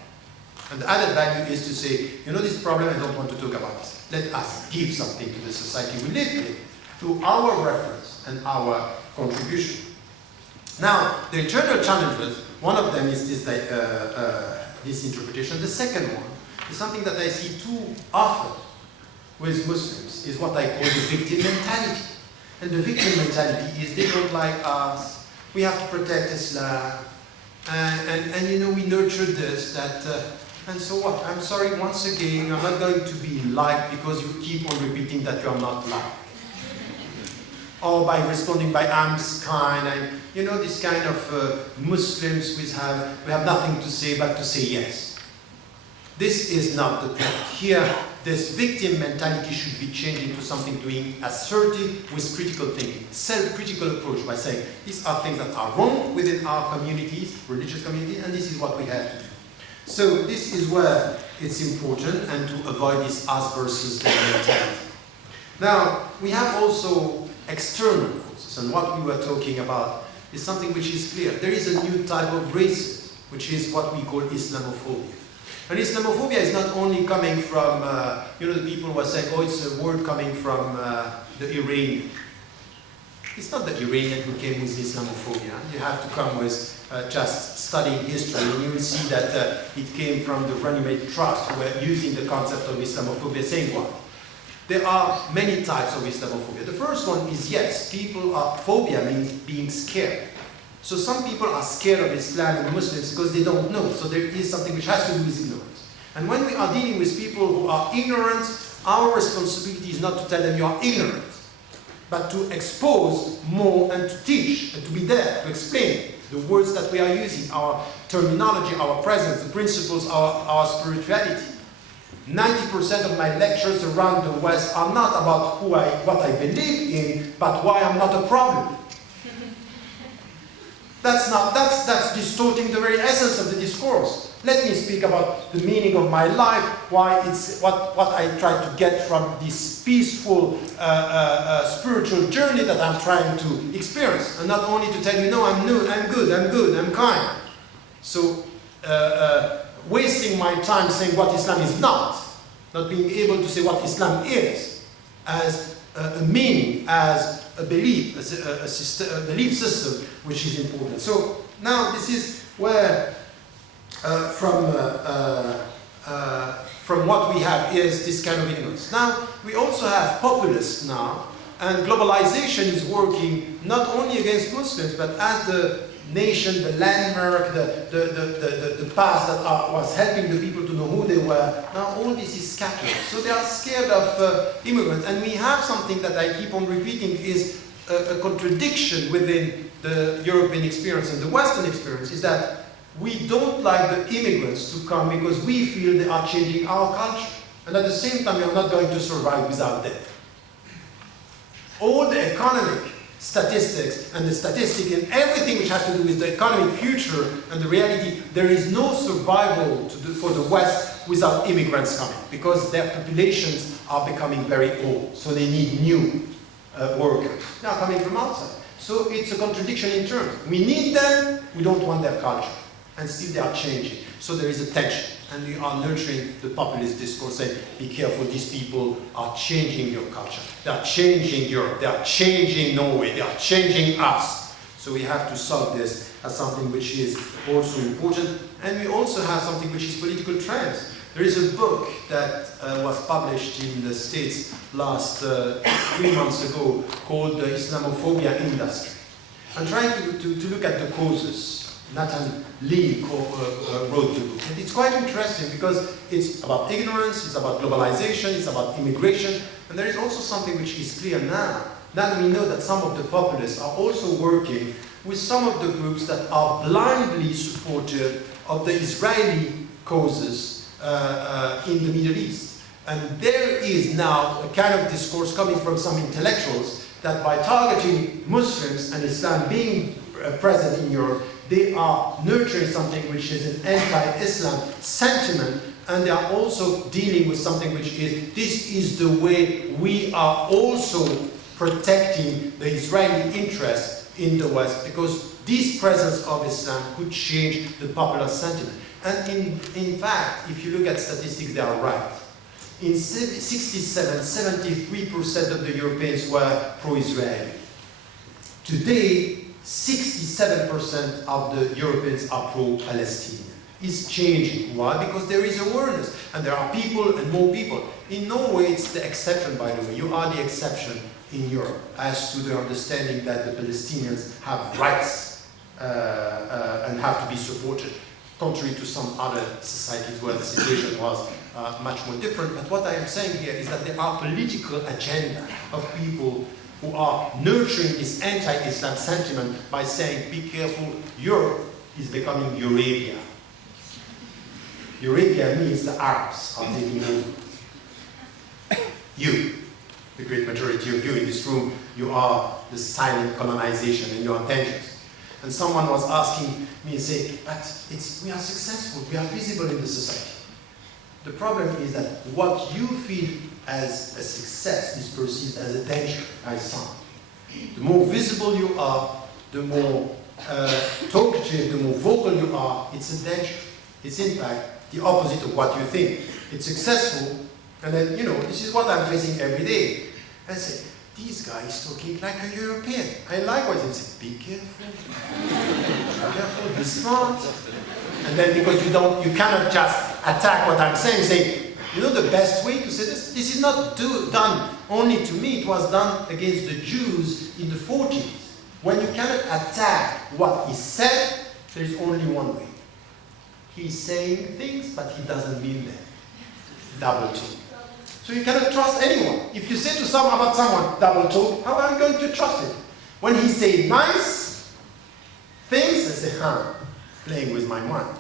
And the added value is to say, you know this problem, I don't want to talk about this. Let us give something to the society we live in through our reference and our contribution. Now, the internal challenges, one of them is this interpretation. The second one is something that I see too often with Muslims, is what I call the victim mentality. And the victim mentality is they don't like us, we have to protect Islam, and you know, we nurtured this, that, and so what? I'm sorry, once again, I'm not going to be liked because you keep on repeating that you are not liked. Or by responding by I'm kind, and you know, this kind of Muslims we have nothing to say but to say yes. This is not the point. Here, this victim mentality should be changed into something doing assertive with critical thinking, self-critical approach by saying, these are things that are wrong within our communities, religious communities, and this is what we have to do. So this is where it's important, and to avoid this us versus them mentality. Now, we have also external causes, and what we were talking about is something which is clear. There is a new type of racism, which is what we call Islamophobia. And Islamophobia is not only coming from, you know, the people who are saying, oh, it's a word coming from the Iranian. It's not the Iranian who came with Islamophobia. You have to come with just studying history, and you will see that it came from the Runnymede Trust, who were using the concept of Islamophobia, saying what? There are many types of Islamophobia. The first one is, yes, phobia means being scared. So some people are scared of Islam and Muslims because they don't know. So there is something which has to do with ignorance. And when we are dealing with people who are ignorant, our responsibility is not to tell them you are ignorant, but to expose more and to teach and to be there, to explain the words that we are using, our terminology, our presence, the principles, our spirituality. 90% of my lectures around the West are not about what I believe in, but why I'm not a problem. That's distorting the very essence of the discourse. Let me speak about the meaning of my life, why it's what I try to get from this peaceful spiritual journey that I'm trying to experience, and not only to tell you, no, I'm good, I'm kind. So wasting my time saying what Islam is not being able to say what Islam is, as a meaning, as a belief, as a belief system, which is important. So now this is where, from what we have is this kind of ignorance. Now we also have populists now, and globalization is working not only against Muslims, but as the nation, the landmark, the past that was helping the people to know who they were. Now all this is scattered. So they are scared of immigrants. And we have something that I keep on repeating is a contradiction within the European experience and the Western experience, is that we don't like the immigrants to come because we feel they are changing our culture. And at the same time, we are not going to survive without them. All the economic statistics and the statistic and everything which has to do with the economic future and the reality, there is no survival for the West without immigrants coming, because their populations are becoming very old, so they need new workers. They are coming from outside. So it's a contradiction in terms. We need them, we don't want their culture, and still they are changing. So there is a tension, and we are nurturing the populist discourse saying, be careful, these people are changing your culture. They are changing Europe, they are changing Norway, they are changing us. So we have to solve this as something which is also important. And we also have something which is political trends. There is a book that was published in the States last 3 months ago called The Islamophobia Industry. I'm trying to look at the causes. Nathan Lee wrote the book. And it's quite interesting because it's about ignorance, it's about globalization, it's about immigration, and there is also something which is clear now. Now we know that some of the populists are also working with some of the groups that are blindly supportive of the Israeli causes in the Middle East. And there is now a kind of discourse coming from some intellectuals that by targeting Muslims and Islam being present in Europe, they are nurturing something which is an anti-Islam sentiment, and they are also dealing with something which is, this is the way we are also protecting the Israeli interest in the West, because this presence of Islam could change the popular sentiment. And in fact, if you look at statistics, they are right. In 73% of the Europeans were pro-Israeli. Today, 67% of the Europeans are pro-Palestinian. It's changing. Why? Because there is awareness, and there are people and more people. In Norway, it's the exception, by the way. You are the exception in Europe as to the understanding that the Palestinians have rights and have to be supported, contrary to some other societies where the situation was much more different. But what I am saying here is that there are political agenda of people who are nurturing this anti-Islam sentiment by saying, be careful, Europe is becoming Eurabia. Eurabia means the Arabs are taking over. You, the great majority of you in this room, you are the silent colonization and you are dangerous. And someone was asking me and saying, but we are successful, we are visible in the society. The problem is that what you feel as a success is perceived as a danger by some. The more visible you are, the more talkative, the more vocal you are, it's a danger. It's in fact the opposite of what you think. It's successful, and then, this is what I'm facing every day. I say, this guy is talking like a European. I like what he said. Be careful. Be careful, be smart. And then because you cannot just attack what I'm saying, say, you know the best way to say this? This is not done only to me, it was done against the Jews in the 40s. When you cannot attack what he said, there is only one way. He's saying things, but he doesn't mean them. Double talk. So you cannot trust anyone. If you say to someone about someone, double talk, how are you going to trust him? When he says nice things, I say, playing with my mind.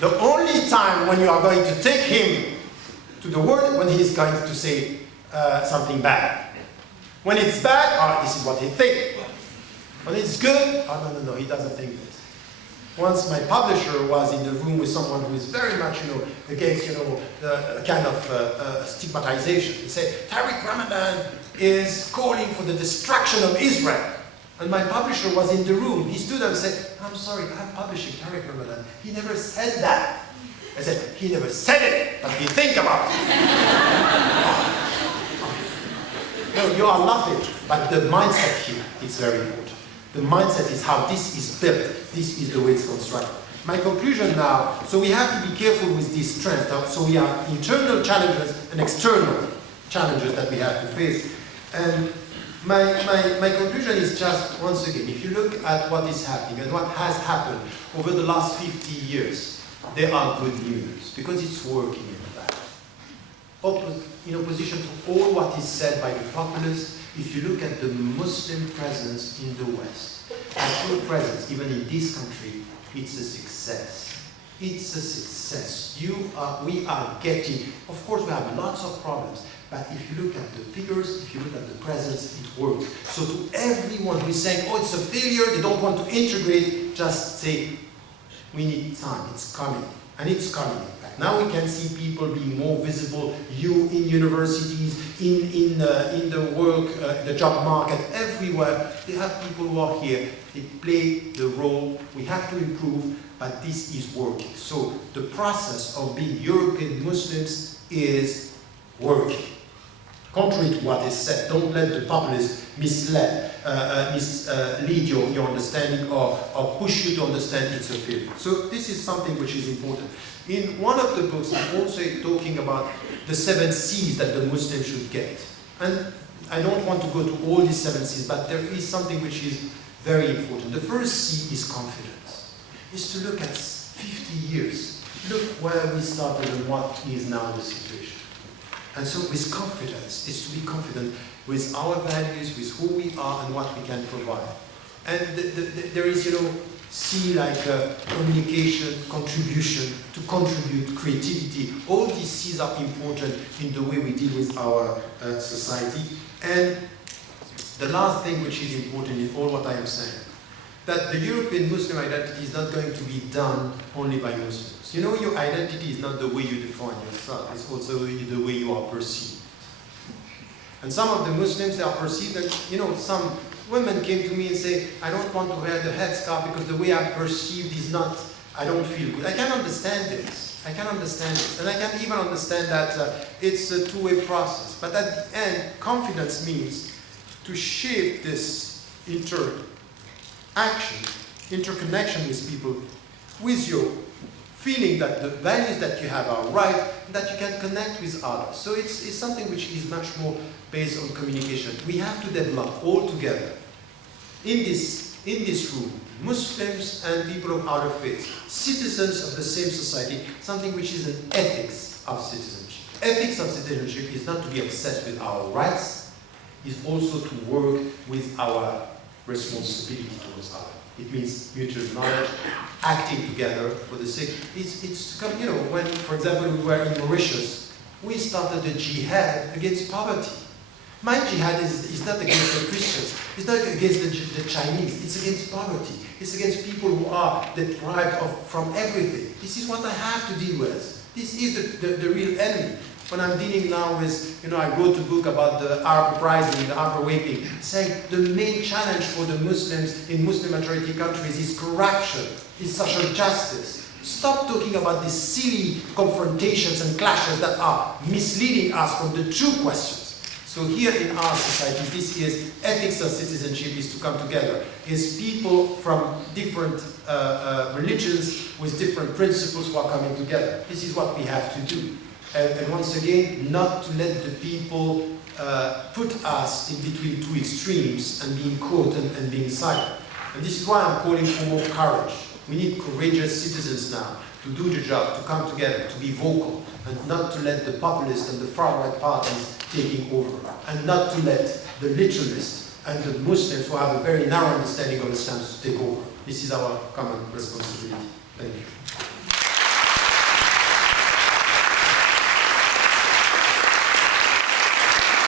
The only time when you are going to take him to the word, when he is going to say something bad. When it's bad, this is what he thinks. When it's good, no, he doesn't think this. Once my publisher was in the room with someone who is very much, against, the kind of stigmatization. He said, Tariq Ramadan is calling for the destruction of Israel. And my publisher was in the room. He stood up and said, I'm sorry, I'm publishing Tariq Ramadan. He never said that. I said, he never said it, but he think about it. No, you are laughing, but the mindset here is very important. The mindset is how this is built. This is the way it's constructed. My conclusion now, so we have to be careful with these trends. So we have internal challenges and external challenges that we have to face. And my conclusion is just, once again, if you look at what is happening and what has happened over the last 50 years, there are good news, because it's working in fact. In opposition to all what is said by the populists, if you look at the Muslim presence in the West, actual presence, even in this country, it's a success. It's a success. We are getting, of course we have lots of problems, but if you look at the figures, if you look at the presence, it works. So to everyone who is saying, it's a failure, they don't want to integrate, just say, we need time, it's coming. And it's coming in fact. Now we can see people being more visible, in universities, in the work, the job market, everywhere. They have people who are here, they play the role, we have to improve, but this is working. So the process of being European Muslims is working. Contrary to what is said, don't let the populists mislead your understanding or push you to understand it's a failure. So this is something which is important. In one of the books, I'm also talking about the 7 C's that the Muslims should get. And I don't want to go to all these 7 C's, but there is something which is very important. The first C is confidence. Is to look at 50 years. Look where we started and what is now the situation. And so with confidence, is to be confident with our values, with who we are and what we can provide. And there is, C like communication, contribution, to contribute, creativity. All these C's are important in the way we deal with our society. And the last thing which is important in all what I am saying, that the European Muslim identity is not going to be done only by Muslims. Your identity is not the way you define yourself, it's also the way you are perceived. And some of the Muslims, they are perceived that, some women came to me and say, I don't want to wear the headscarf because the way I'm perceived is not, I don't feel good. I can understand this. I can understand it. And I can even understand that it's a two-way process. But at the end, confidence means to shape this interconnection with people, with your feeling that the values that you have are right, and that you can connect with others. So it's something which is much more based on communication. We have to develop all together, in this room, Muslims and people of other faiths, citizens of the same society, something which is an ethics of citizenship. Ethics of citizenship is not to be obsessed with our rights, is also to work with our responsibility towards others. It means mutual knowledge, acting together for the sake. It's to come, when, for example, we were in Mauritius, we started a jihad against poverty. My jihad is not against the Christians, it's not against the Chinese, it's against poverty. It's against people who are deprived from everything. This is what I have to deal with. This is the real enemy. When I'm dealing now with, I wrote a book about the Arab uprising, the Arab awakening, saying the main challenge for the Muslims in Muslim majority countries is corruption, is social justice. Stop talking about these silly confrontations and clashes that are misleading us from the true questions. So here in our society, this is ethics of citizenship is to come together. Is people from different religions with different principles who are coming together. This is what we have to do. And once again, not to let the people put us in between two extremes and being caught and being silent. And this is why I'm calling for more courage. We need courageous citizens now to do the job, to come together, to be vocal, and not to let the populist and the far-right parties taking over, and not to let the literalists and the Muslims who have a very narrow understanding of Islam to take over. This is our common responsibility. Thank you.